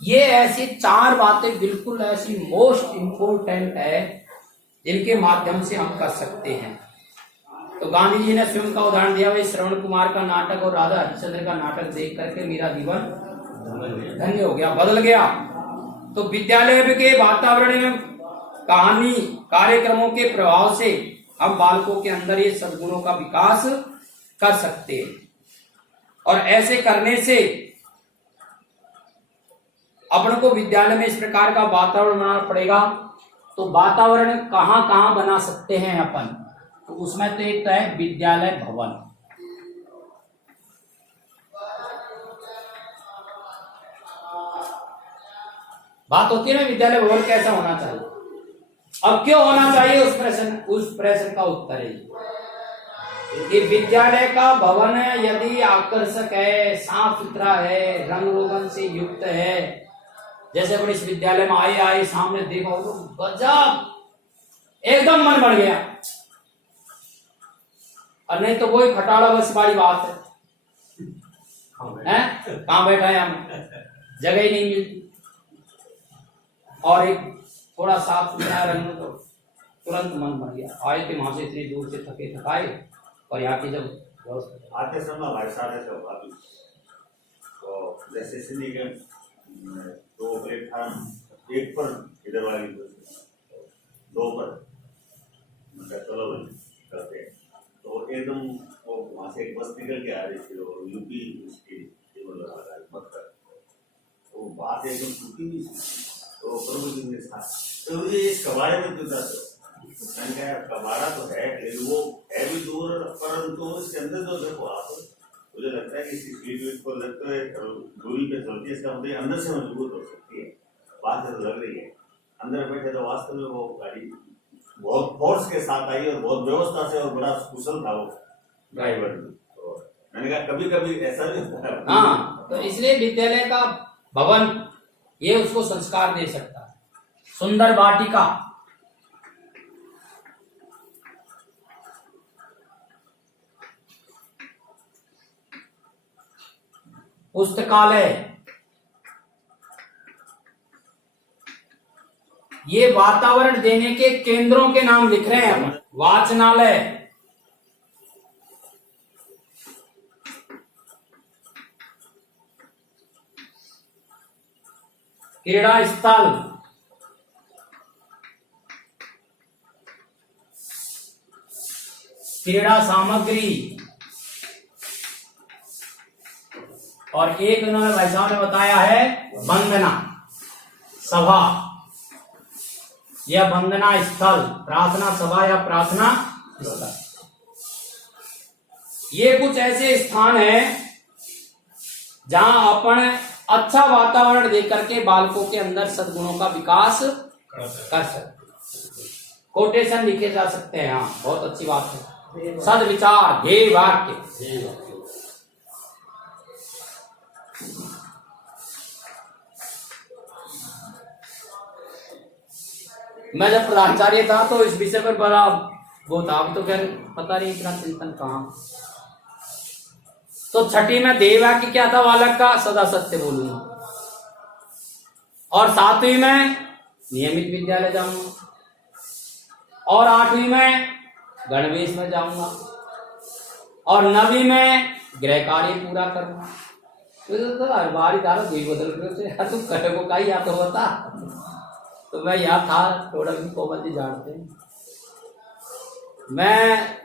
ये ऐसी 4 बातें बिल्कुल ऐसी मोस्ट इंपोर्टेंट है जिनके माध्यम से हम कर सकते हैं। तो गांधी जी ने स्वयं का उदाहरण दिया, भाई श्रवण कुमार का नाटक और राधा हरिश्चंद्र का नाटक देख करके मेरा जीवन धन्य हो गया, बदल गया। तो विद्यालय के वातावरण में कहानी कार्यक्रमों के प्रभाव से हम बालकों के अंदर ये सद्गुणों का विकास कर सकते हैं। और ऐसे करने से अपन को विद्यालय में इस प्रकार का वातावरण बनाना पड़ेगा। तो वातावरण कहाँ कहाँ बना सकते हैं अपन, तो उसमें तो एक तो है विद्यालय भवन। बात होती है ना विद्यालय भवन कैसा होना चाहिए। अब क्यों होना चाहिए, उस प्रश्न का उत्तर है कि विद्यालय का भवन यदि आकर्षक है, साफ सुथरा है, रंग रोगन से युक्त है, जैसे अपन इस विद्यालय में आए सामने देखा तो गजब एकदम मन बढ़ गया, और नहीं तो वही खटाड़ा बस वाली बात है, हैं कहाँ बैठा है, हम जगह ही नहीं मिलती। और एक थोड़ा साफ सुथरा रंग तो तुरंत मन भर गया। आए थे वहां से इतनी दूर से थके थकाए, और यहाँ की जब व्यवस्था आते समय भाई साहब ऐसे हुआ भी, तो जैसे सिंधी के 2 प्लेटफार्म, एक पर इधर वाली 2 पर मतलब चलो करते हैं, तो एकदम वो वहाँ से एक बस निकल के आ रही थी, वो यूपी उसकी मत कर, तो बात एकदम टूटी हुई थी। तो प्रभु जी ने कहा तो ये इस कबाड़े में क्यों था? मैंने कहा कबाड़ा तो है, लेकिन वो है भी दूर, परंतु इसके अंदर जो देखो आप, मुझे लगता है कि स्पीड को लगता है दूरी पे चलती है, इसका मतलब अंदर से मजबूत हो सकती है, बात तो लग रही है। अंदर बैठे तो वास्तव में वो गाड़ी बहुत फोर्स के साथ आई और बहुत व्यवस्था से, और बड़ा कुशल था वो ड्राइवर। तो मैंने कहा कभी कभी ऐसा भी होता है। हाँ, तो इसलिए विद्यालय का भवन ये उसको संस्कार दे सकता है। सुंदर वाटिका, पुस्तकालय, ये वातावरण देने के केंद्रों के नाम लिख रहे हैं हम। वाचनालय, क्रीड़ा स्थल, क्रीड़ा सामग्री, और एक उन्होंने भाई साहब ने बताया है वंदना सभा या वंदना स्थल, प्रार्थना सभा या प्रार्थना स्थल। ये कुछ ऐसे स्थान है जहां अपन अच्छा वातावरण देकर के बालकों के अंदर सद्गुणों का विकास कर सकते। कोटेशन लिखे जा सकते हैं। हाँ, बहुत अच्छी बात है। सद्विचार, ध्येय वाक्य। मैं जब प्राचार्य था तो इस विषय पर बड़ा वो था, अब तो खैर पता नहीं इतना चिंतन कहाँ। तो छठी में ध्येय वाक्य क्या था बालक का? सदा सत्य बोलूंगा। और 7वीं में नियमित विद्यालय जाऊंगा, और 8वीं में गणवेश में जाऊंगा, और 9वीं में गृह कार्य पूरा करूंगा। तो हर बार ही धारा दी बदल रहे, तुम करेगो का ही या तो बता। तो मैं यहाँ था, थोड़ा भी कोमल जी जानते हैं, मैं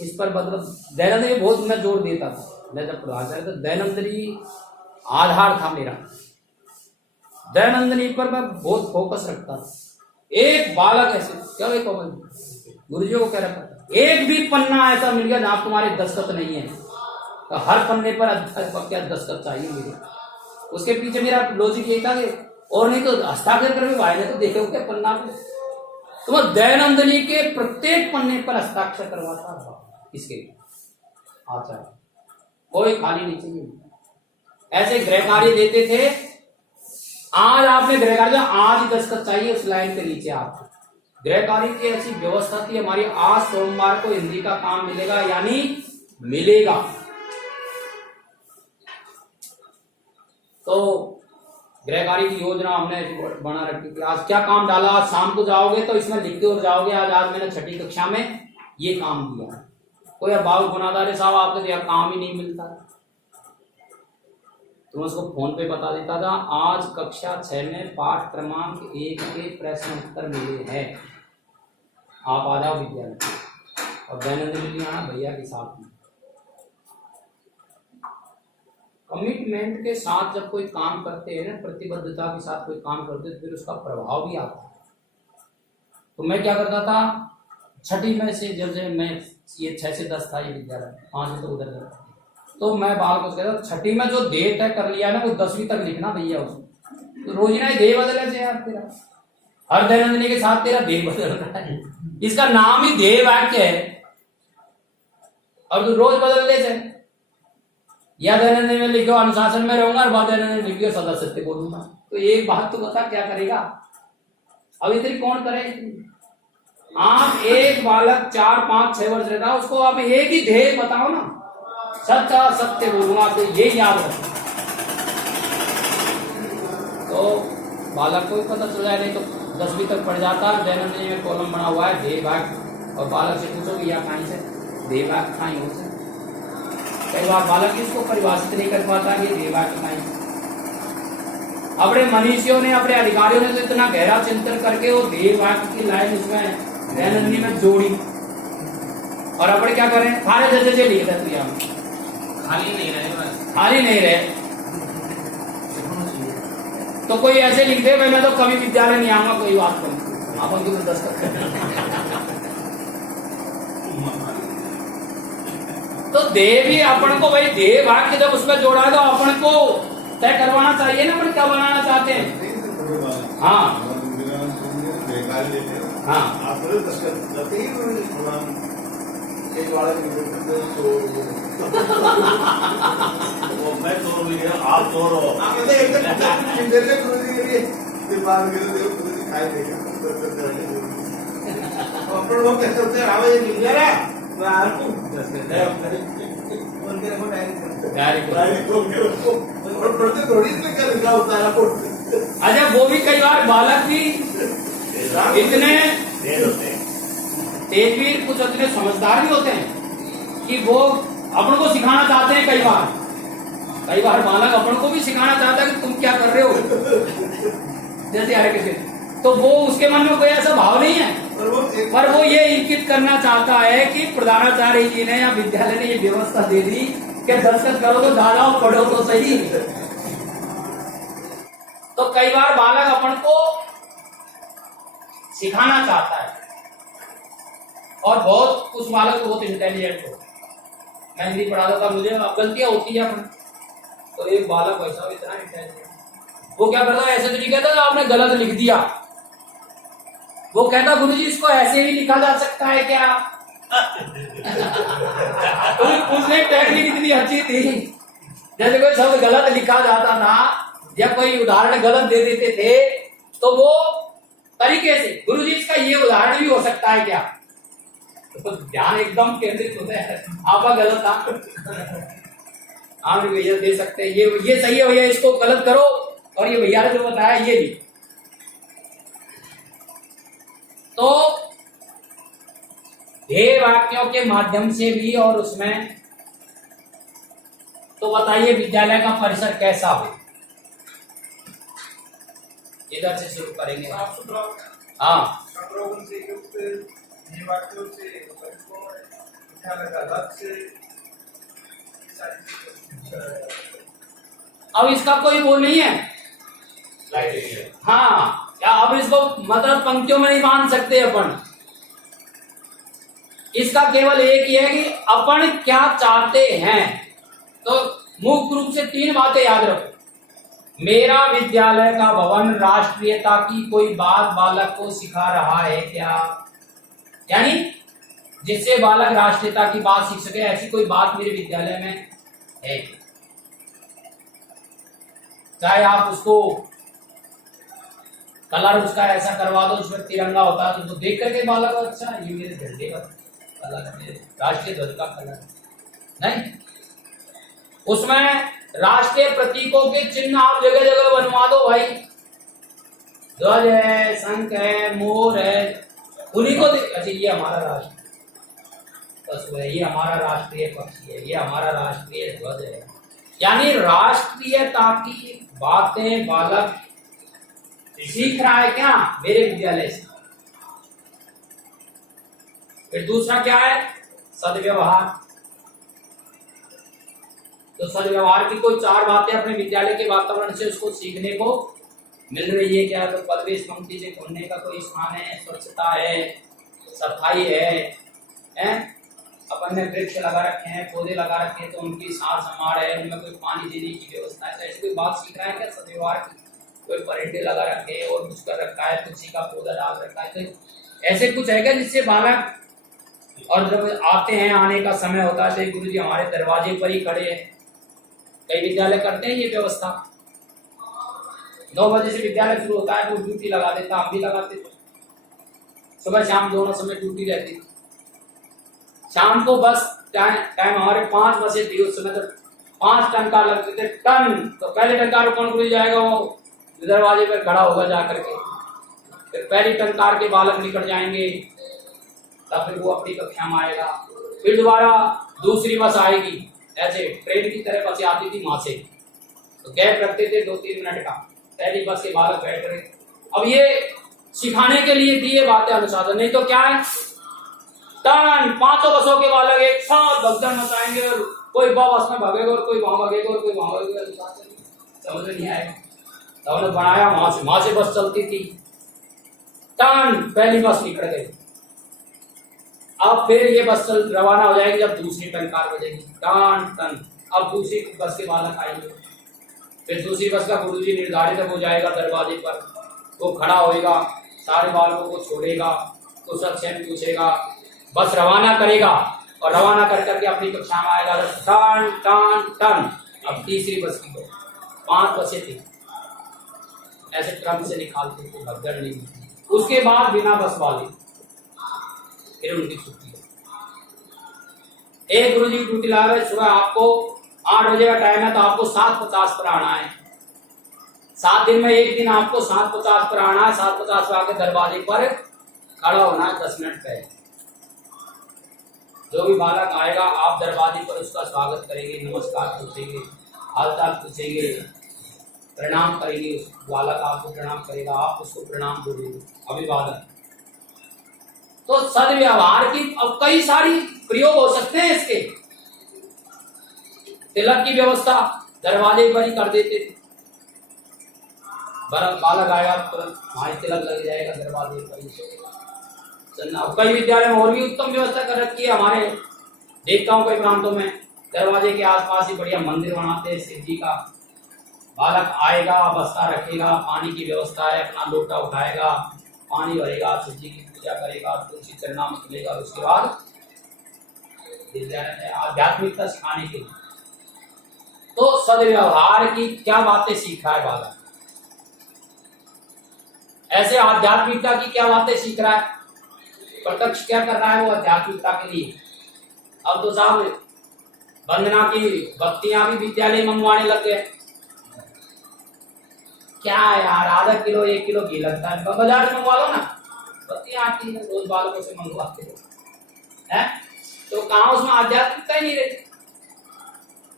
इस पर मतलब दैनंदिनी बहुत मैं जोर देता था। मैं जब पढ़ाता तो दैनंदिनी आधार था मेरा, दैनंदिनी पर मैं बहुत फोकस रखता था। एक बालक ऐसे क्या भाई कोमल गुरुजी को कह रहा था, एक भी पन्ना ऐसा मिल गया जहां तुम्हारे दस्तखत नहीं है, तो हर पन्ने पर क्या दस्तखत चाहिए मेरे। उसके पीछे मेरा लॉजिक यही था कि और नहीं तो हस्ताक्षर कर भी भाई ने तो देखे क्या पन्ना पे, तो मैं दैनंदिनी के प्रत्येक पन्ने पर हस्ताक्षर करवाता था। इसके आचार्य कोई खाली नहीं चाहिए। ऐसे गृह कार्य देते थे। आज आपने गृह कार्य, आज ही दस्तखत चाहिए उस लाइन के नीचे। आपको गृह कार्य की ऐसी व्यवस्था थी हमारी। आज सोमवार को हिंदी का काम मिलेगा, यानी मिलेगा। तो गृह कार्य की योजना हमने बना रखी थी। आज क्या काम डाला, आज शाम को जाओगे तो इसमें लिखते और जाओगे आज मैंने छठी कक्षा में ये काम दिया। कोई अब बाबू गुनादारे साहब आपको तो काम ही नहीं मिलता, तो मैं उसको फोन पे बता देता था, आज कक्षा 6 में पाठ क्रमांक 1 के प्रश्न उत्तर मिले हैं, आप आ जाओ विद्यालय। और दैनंदिनी आना भैया के साथ में। कमिटमेंट के साथ जब कोई काम करते हैं ना, प्रतिबद्धता के साथ कोई काम करते हैं, तो फिर उसका प्रभाव भी आता है। तो मैं क्या करता था, छठी में से जब से मैं ये 6 से 10 था ये विद्यालय, 5 से तो उधर था, तो मैं बाल को कहता छठी में जो ध्येय तय कर लिया ना वो 10वीं तक लिखना भैया उसमें। तो रोज ना ध्येय बदले से यार तेरा, हर दैनंदिनी के साथ तेरा ध्येय बदल रहा है। इसका नाम ही ध्येय वाक्य है, और तू रोज बदल ले जाए। या दैनंदिनी में लिखो अनुशासन में रहूंगा, और बाद दैनंदिनी लिखो सदा सत्य बोलूंगा। तो एक बात तो बता क्या करेगा, अब इतनी कौन करे। आप एक बालक 4, 5, 6 वर्ष रहता है, उसको आप एक ही ध्येय बताओ ना, सच सत्य बोलूंगा तो ये याद रखो। तो बालक को भी पता चल जाए, नहीं तो 10वीं तक पढ़ जाता। जैनंदिनी में कॉलम बना हुआ है देह भाग, और बालक से पूछो कि यह कहीं से देह भाग कहीं हो से। कई बार बालक इसको परिभाषित नहीं कर पाता कि देह भाग कहीं। अपने मनीषियों ने, अपने अधिकारियों ने तो इतना गहरा चिंतन करके वो देह भाग की लाइन उसमें जैनंदिनी में जोड़ी, और अपने क्या करें, खारे जैसे लिख दे तू यहाँ खाली नहीं रहे बस। खाली नहीं रहे। तो कोई ऐसे लिख दे भाई मैं तो कभी विद्यालय नहीं आऊंगा, कोई बात नहीं, अपन की तो दस्तखत। तो देह भी अपन को भाई देह भाग के जब उसमें जोड़ा है तो अपन को तय करवाना चाहिए ना अपन क्या बनाना चाहते हैं। हाँ हाँ आप दस्तखत करते ही एक वाला वो मैं चोर भी गया, आप चोर हो। अच्छा वो भी कई बार बालक भी इतने तेजवीर, कुछ इतने समझदार भी होते हैं कि वो अपन को सिखाना चाहते हैं। कई बार बालक अपन को भी सिखाना चाहता है कि तुम क्या कर रहे हो, जैसे हरे कृष्ण। तो वो उसके मन में कोई ऐसा भाव नहीं है, पर वो ये इंगित करना चाहता है कि प्रधानाचार्य जी ने या विद्यालय ने ये व्यवस्था दे दी कि दस्तखत करो तो जाओ, पढ़ो तो सही। तो कई बार बालक अपन को सिखाना चाहता है, और बहुत कुछ बालक बहुत इंटेलिजेंट हो। मैं हिंदी पढ़ाता था, मुझे अब गलतियां होती है अपन, तो एक बालक वैसा इतना इंटेलिजेंट, वो क्या करता है, ऐसे तो नहीं कहता आपने गलत लिख दिया, वो कहता गुरुजी इसको ऐसे भी लिखा जा सकता है क्या। तो उसने टेक्निक इतनी अच्छी थी, जैसे कोई शब्द गलत लिखा जाता था या कोई उदाहरण गलत दे देते थे, तो वो तरीके से गुरुजी इसका ये उदाहरण भी हो सकता है क्या। तो ध्यान एकदम केंद्रित होता है, आपका गलत था, आप भैया दे सकते हैं, ये सही है भैया, इसको गलत करो, और ये भैया ने जो बताया ये भी। तो ध्येय वाक्यों के माध्यम से भी, और उसमें तो बताइए विद्यालय का परिसर कैसा हो, इधर से शुरू करेंगे। साफ सुथरा, हाँ कपड़ों से युक्त, ये वाक्यों से विद्यालय का लक्ष्य, अब इसका कोई वो नहीं है। हाँ क्या अब इसको मतलब पंक्तियों में नहीं बांध सकते अपन, इसका केवल एक ही है कि अपन क्या चाहते हैं। तो मुख्य रूप से 3 बातें याद रखो। मेरा विद्यालय का भवन राष्ट्रीयता की कोई बात बालक को सिखा रहा है क्या, यानी जिससे बालक राष्ट्रीयता की बात सीख सके, ऐसी कोई बात मेरे विद्यालय में है। चाहे आप उसको कलर उसका ऐसा करवा दो उसमें तिरंगा होता है, तो देख करके बालक अच्छा ये मेरे झंडे का कलर, मेरे राष्ट्रीय ध्वज का कलर नहीं, उसमें राष्ट्रीय प्रतीकों के चिन्ह आप जगह जगह बनवा दो भाई, ध्वज है, शंख है, मोर है, उन्हीं को अच्छा ये हमारा राष्ट्र पशु है, ये हमारा राष्ट्रीय पक्षी है, ये हमारा राष्ट्रीय ध्वज है। यानी राष्ट्रीयता की बातें बालक सीख रहा है क्या मेरे विद्यालय से। फिर दूसरा क्या है, सद्व्यवहार। तो सद्व्यवहार की कोई 4 बातें अपने विद्यालय के वातावरण से उसको सीखने को मिल रही है क्या। तो परिवेश पंक्ति से खोलने का कोई स्थान है, स्वच्छता है, सफाई है? अपन ने वृक्ष लगा रखे हैं, पौधे लगा रखे हैं, तो उनकी सार संभाल है, उनमें कोई पानी देने की व्यवस्था है। तो ऐसी कोई बात सीख रहा है क्या सद्व्यवहार की। कोई परिंदे लगा रखे हैं और कुछ कर रखा है, तुलसी का पौधा डाल रखा है, तो ऐसे कुछ है क्या जिससे बालक, और जब आते हैं, आने का समय होता है, गुरु जी हमारे दरवाजे पर ही खड़े हैं, कई विद्यालय करते हैं ये व्यवस्था। 9 बजे से विद्यालय शुरू होता है, तो ड्यूटी लगा देता, हम भी लगाते थे, सुबह शाम दोनों समय ड्यूटी रहती थी। शाम को बस टाइम हमारे 5 बसे थी उस समय, तो 5 टंकार लगते थे। टन तो पहले टंकार कौन खुल जाएगा, वो दरवाजे पर खड़ा होगा जा करके, फिर पहली टंकार के बालक निकल जाएंगे, तब फिर वो अपनी कक्षा में आएगा, फिर दोबारा दूसरी बस आएगी। ऐसे ट्रेन की तरह बसें आती थी वहां से, तो गैप रखते थे 2-3 मिनट का, पहली बस के बालक बैठ रहे। अब ये सिखाने के लिए थी ये बातें अनुशासन, नहीं तो क्या है, टन 500 बसों के बालक एक साथ भगदड़ मचाएंगे, और कोई बस में भागेगा और कोई वहां भागेगा और कोई वहां भागेगा, समझ नहीं आएगा। तो हमने बनाया वहां से बस चलती थी, टन पहली बस निकल गई। अब फिर ये बस चल रवाना हो जाएगी जब दूसरी टंकार बजेगी, टन टन। अब दूसरी बस के बालक आएंगे, फिर दूसरी बस का गुरुजी निर्धारित हो जाएगा दरवाजे पर, वो खड़ा होएगा, सारे बालकों को छोड़ेगा, कुशल क्षेम पूछेगा, बस रवाना करेगा, और रवाना कर करके अपनी कक्षा में आएगा, टन टन टन। अब तीसरी बस की 5 बसें थी, ऐसे क्रम से निकालते थे, भगदड़ नहीं थी। उसके बाद बिना बस वाले, फिर उनकी छुट्टी। एक गुरु जी की ड्यूटी लगा रहे, सुबह आपको 8 बजे का टाइम है, तो आपको 7:50 पर आना है। 7 दिन में एक दिन आपको 7:50 पर आना है, 7:50 पर आके दरवाजे पर खड़ा होना है 10 मिनट पहले। जो भी बालक आएगा आप दरवाजे पर उसका स्वागत करेंगे, नमस्कार पूछेंगे, हालचाल पूछेंगे, प्रणाम करेंगे। उस बालक आपको प्रणाम करेगा, आप उसको प्रणाम बोलेंगे, अभिवादन। तो सदव्यवहार की अब कई सारी प्रयोग हो सकते हैं इसके। तिलक की व्यवस्था दरवाजे पर ही कर देते थे, बालक आएगा तुरंत वहां तिलक लग जाएगा दरवाजे पर ही। कई विद्यालय में और भी उत्तम व्यवस्था कर रखी है। हमारे देखता हूँ कई प्रांतों में दरवाजे के आसपास ही बढ़िया मंदिर बनाते हैं शिव जी का। बालक आएगा, बस्ता रखेगा, पानी की व्यवस्था है, अपना लोटा उठाएगा, पानी भरेगा, शिव जी की पूजा करेगा, तुलसी चरणामृत लेगा, उसके बाद विद्यालय में आध्यात्मिकता सिखाने के लिए। तो सदव्यवहार की क्या बातें सीख रहा है बालक, ऐसे आध्यात्मिकता की क्या बातें सीख रहा है, प्रत्यक्ष क्या कर रहा है वो आध्यात्मिकता के लिए। अब तो साहब वंदना की बत्तियां भी विद्यालय मंगवाने लग गए। क्या यार, आधा किलो 1 किलो घी लगता है, बाजार से मंगवा लो ना, बत्तियां आती है, रोज बालकों से मंगवाते हो है, तो कहाँ उसमें आध्यात्मिकता ही नहीं रही।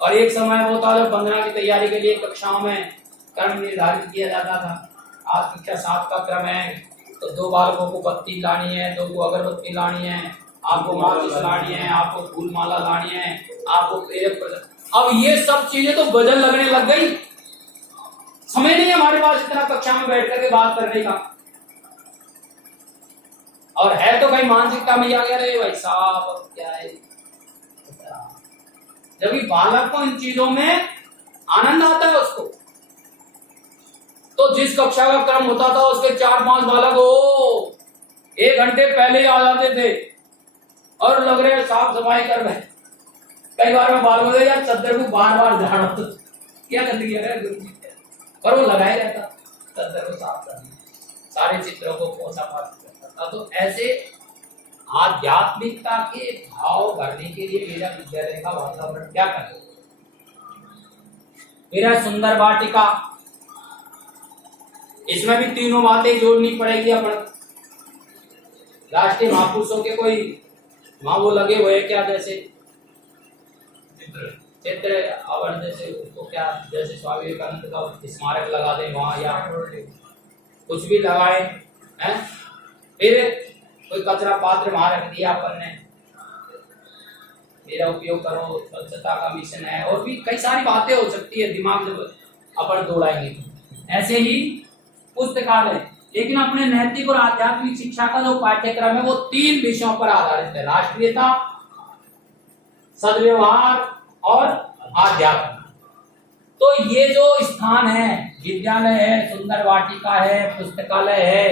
और एक समय वो था जब वंदना की तैयारी के लिए कक्षाओं में क्रम निर्धारित किया जाता था। आज कक्षा 7 का क्रम है, तो 2 बालकों को बत्ती लानी है, 2 को अगरबत्ती लानी है, आपको माचिस लानी है, आपको फूल माला लानी है, आपको प्रेरक। अब ये सब चीजें तो बदल लगने लग गई, समय नहीं हमारे पास इतना कक्षा में बैठ करके बात करने का। और है तो भाई मानसिकता में आ गया, रे भाई साहब क्या है। जब बालक को इन चीजों में आनंद आता है उसको, तो जिस कक्षा का क्रम होता था उसके 4-5 बालक 1 घंटे पहले ही आ जाते थे और लग रहे साफ सफाई कर रहे। कई बार मैं बालकों से यार चद्दर को बार-बार झाड़ो, तो क्या गंदगी है गुरु जी, पर वो लगाए रहता चद्दर को साफ करना, सारे चित्रों को पोछा पाछ करता था। तो ऐसे आध्यात्मिकता के भाव भरने के लिए मेरा विद्यालय का वातावरण क्या करे। मेरा सुंदर वाटिका, इसमें भी तीनों बातें जोड़नी पड़ेगी अपन। राष्ट्रीय महापुरुषों के कोई वहां वो लगे हुए क्या, जैसे चित्र आवरण, जैसे उसको क्या, जैसे स्वामी विवेकानंद का स्मारक लगा दें वहां, या कुछ भी लगाए हैं। फिर कोई कचरा पात्र वहां रख दिया अपन ने, मेरा उपयोग करो, स्वच्छता का मिशन है, और भी कई सारी बातें हो सकती है दिमाग जब अपन दौड़ाएंगे। ऐसे ही पुस्तकालय, लेकिन अपने नैतिक और आध्यात्मिक शिक्षा का जो पाठ्यक्रम है वो 3 विषयों पर आधारित है, राष्ट्रीयता, सद्व्यवहार और आध्यात्म। तो ये जो स्थान है, विद्यालय है, सुंदर वाटिका है, पुस्तकालय है,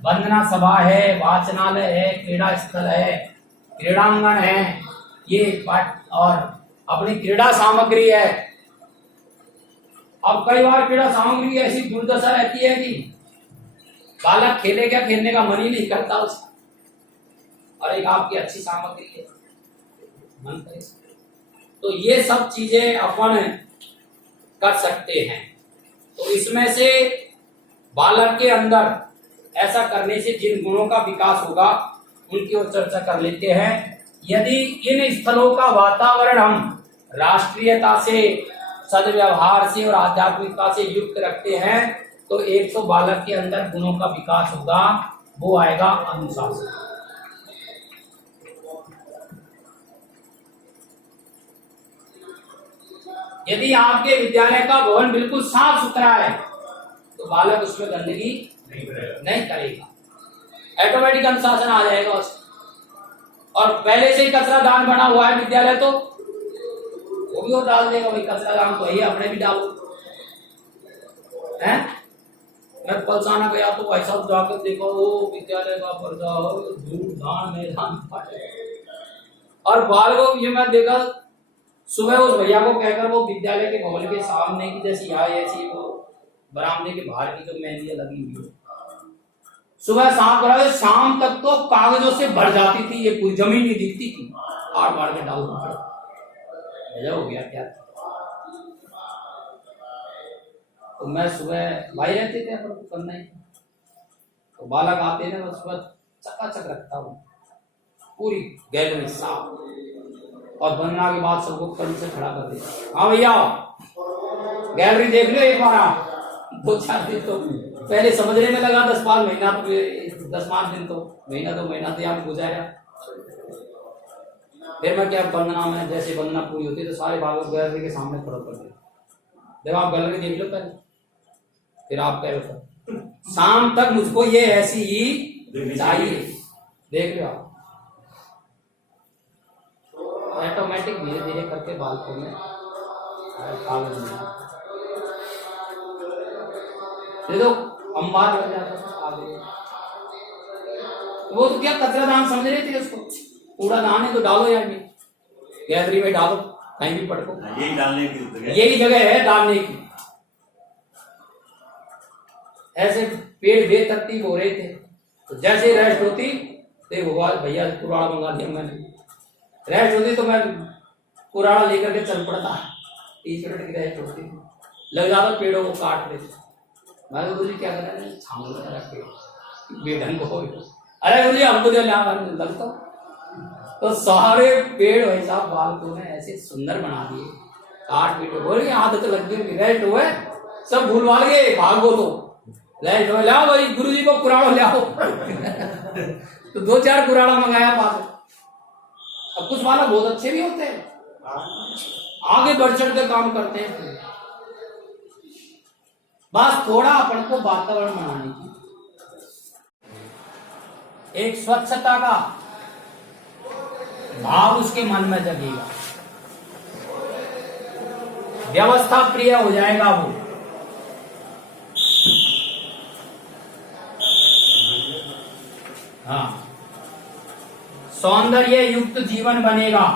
वंदना सभा है, वाचनालय है, क्रीड़ा स्थल है, क्रीड़ांगण है, ये पाठ और अपनी क्रीड़ा सामग्री है। अब कई बार क्रीड़ा सामग्री की ऐसी दुर्दशा रहती है कि बालक खेले क्या, खेलने का मन ही नहीं करता उसका, और एक आपकी अच्छी सामग्री है मन करे। तो ये सब चीजें अपन कर सकते हैं। तो इसमें से बालक के अंदर ऐसा करने से जिन गुणों का विकास होगा उनकी ओर चर्चा कर लेते हैं। यदि इन स्थलों का वातावरण हम राष्ट्रीयता से, सद्व्यवहार से और आध्यात्मिकता से युक्त रखते हैं तो एक तो बालक के अंदर गुणों का विकास होगा, वो आएगा अनुशासन। यदि आपके विद्यालय का भवन बिल्कुल साफ सुथरा है तो बालक उसमें गंदगी नहीं करेगा, ऑटोमेटिक अनुशासन आ जाएगा उसमें। और पहले से ही कचरा दान बना हुआ है विद्यालय तो वो भी और डाल देगा, भाई कचरा दान तो ही अपने भी डालो हैं। मैं पलसाना गया तो भाई साहब जाकर देखो वो विद्यालय का पर्दा धूल धान मैदान और बालकों ये मैं देखा सुबह उस भैया को कहकर वो विद्यालय के भवन के सामने की जैसी आए ऐसी वो बरामदे के बाहर की जो मेहंदियां लगी हुई है, सुबह साफ करा, शाम तक तो कागजों से भर जाती थी, ये पूरी जमीन नहीं दिखती थी, आड़ बाड़ के डाल हो गया क्या। तो मैं सुबह भाई रहते थे अपन को करना ही, तो बालक आते हैं ना सुबह चकाचक रखता हूँ पूरी गैलरी साफ, और बनना के बाद सबको कल से खड़ा कर देता। हाँ भैया गैलरी देख लो एक बार, आप 2-4 दिन तो पहले समझने में लगा 10-5 महीना, 10-5 दिन तो महीना 2 महीना तो यहाँ गुजारा। फिर मैं क्या वंदना में जैसे वंदना पूरी होती है तो सारे बालक गैलरी के सामने खड़ा कर देते। जब आप गैलरी देख लो पहले, फिर आप कह रहे शाम तक मुझको ये ऐसी ही चाहिए, देख लो आप। ऑटोमेटिक धीरे धीरे करके बालकों में देखो अंबार लग जाता आगे। वो तो क्या कचरा दान समझ रहे थे उसको, कूड़ा दान है तो डालो यार में गैलरी में डालो, कहीं भी पटको, यही डालने की यही जगह है डालने की। ऐसे पेड़ बेतरतीब हो रहे थे, तो जैसे रेस्ट होती देखो भैया कुराड़ा मंगा दिया मैंने, रेस्ट होती तो मैं कुराड़ा लेकर के चल पड़ता, 30 मिनट की रेस्ट होती, लग जाता पेड़ों को काट रहे थे। मैं तो गुरुजी क्या कर रहे हैं, छांग पेड़ बेढंग हो, अरे गुरुजी हमको जो लगता तो सारे पेड़ वैसा बालकों ने ऐसे सुंदर बना दिए, काट पीट बोल आदत लग गई, रेस्ट हुए सब भूल भाल गए, भागो तो रेस्ट हो, लाओ भाई गुरुजी को कुराड़ा ले आओ तो 2-4 कुराड़ा मंगाया पास। अब कुछ वाला बहुत अच्छे भी होते हैं, आगे बढ़ चढ़ कर काम करते हैं, बस थोड़ा अपन को वातावरण बनाने की, एक स्वच्छता का भाव उसके मन में जगेगा, व्यवस्था प्रिय हो जाएगा वो। हाँ, सौंदर्य युक्त जीवन बनेगा।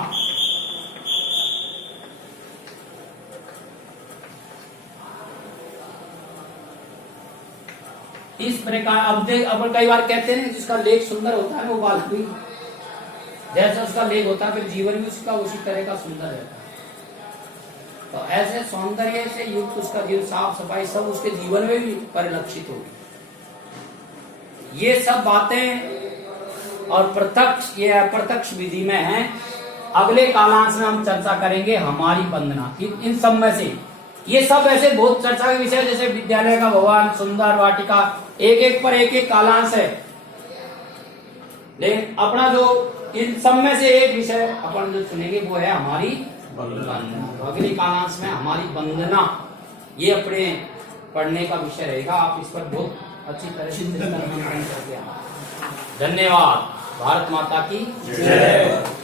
इस प्रकार अब कई बार कहते हैं जिसका लेख सुंदर होता है वो बालक भी जैसा उसका लेख होता है फिर जीवन भी उसका उसी तरह का सुंदर रहता है। तो ऐसे सौंदर्य से युक्त उसका जीवन, साफ सफाई सब उसके जीवन में भी परिलक्षित होगी। ये सब बातें और प्रत्यक्ष ये अप्रत्यक्ष विधि में है। अगले कालांश में हम चर्चा करेंगे हमारी वंदना, इन सब में से ये सब ऐसे बहुत चर्चा के विषय, जैसे विद्यालय का भवन, सुंदर वाटिका, एक एक पर एक एक कालांश है, लेकिन अपना जो इन सब में से एक विषय अपन जो चुनेंगे वो है हमारी वंदना। तो अगली कालांश में हमारी वंदना ये अपने पढ़ने का विषय रहेगा। आप इस पर बहुत अच्छी तरह से करके धन्यवाद। भारत माता की जय।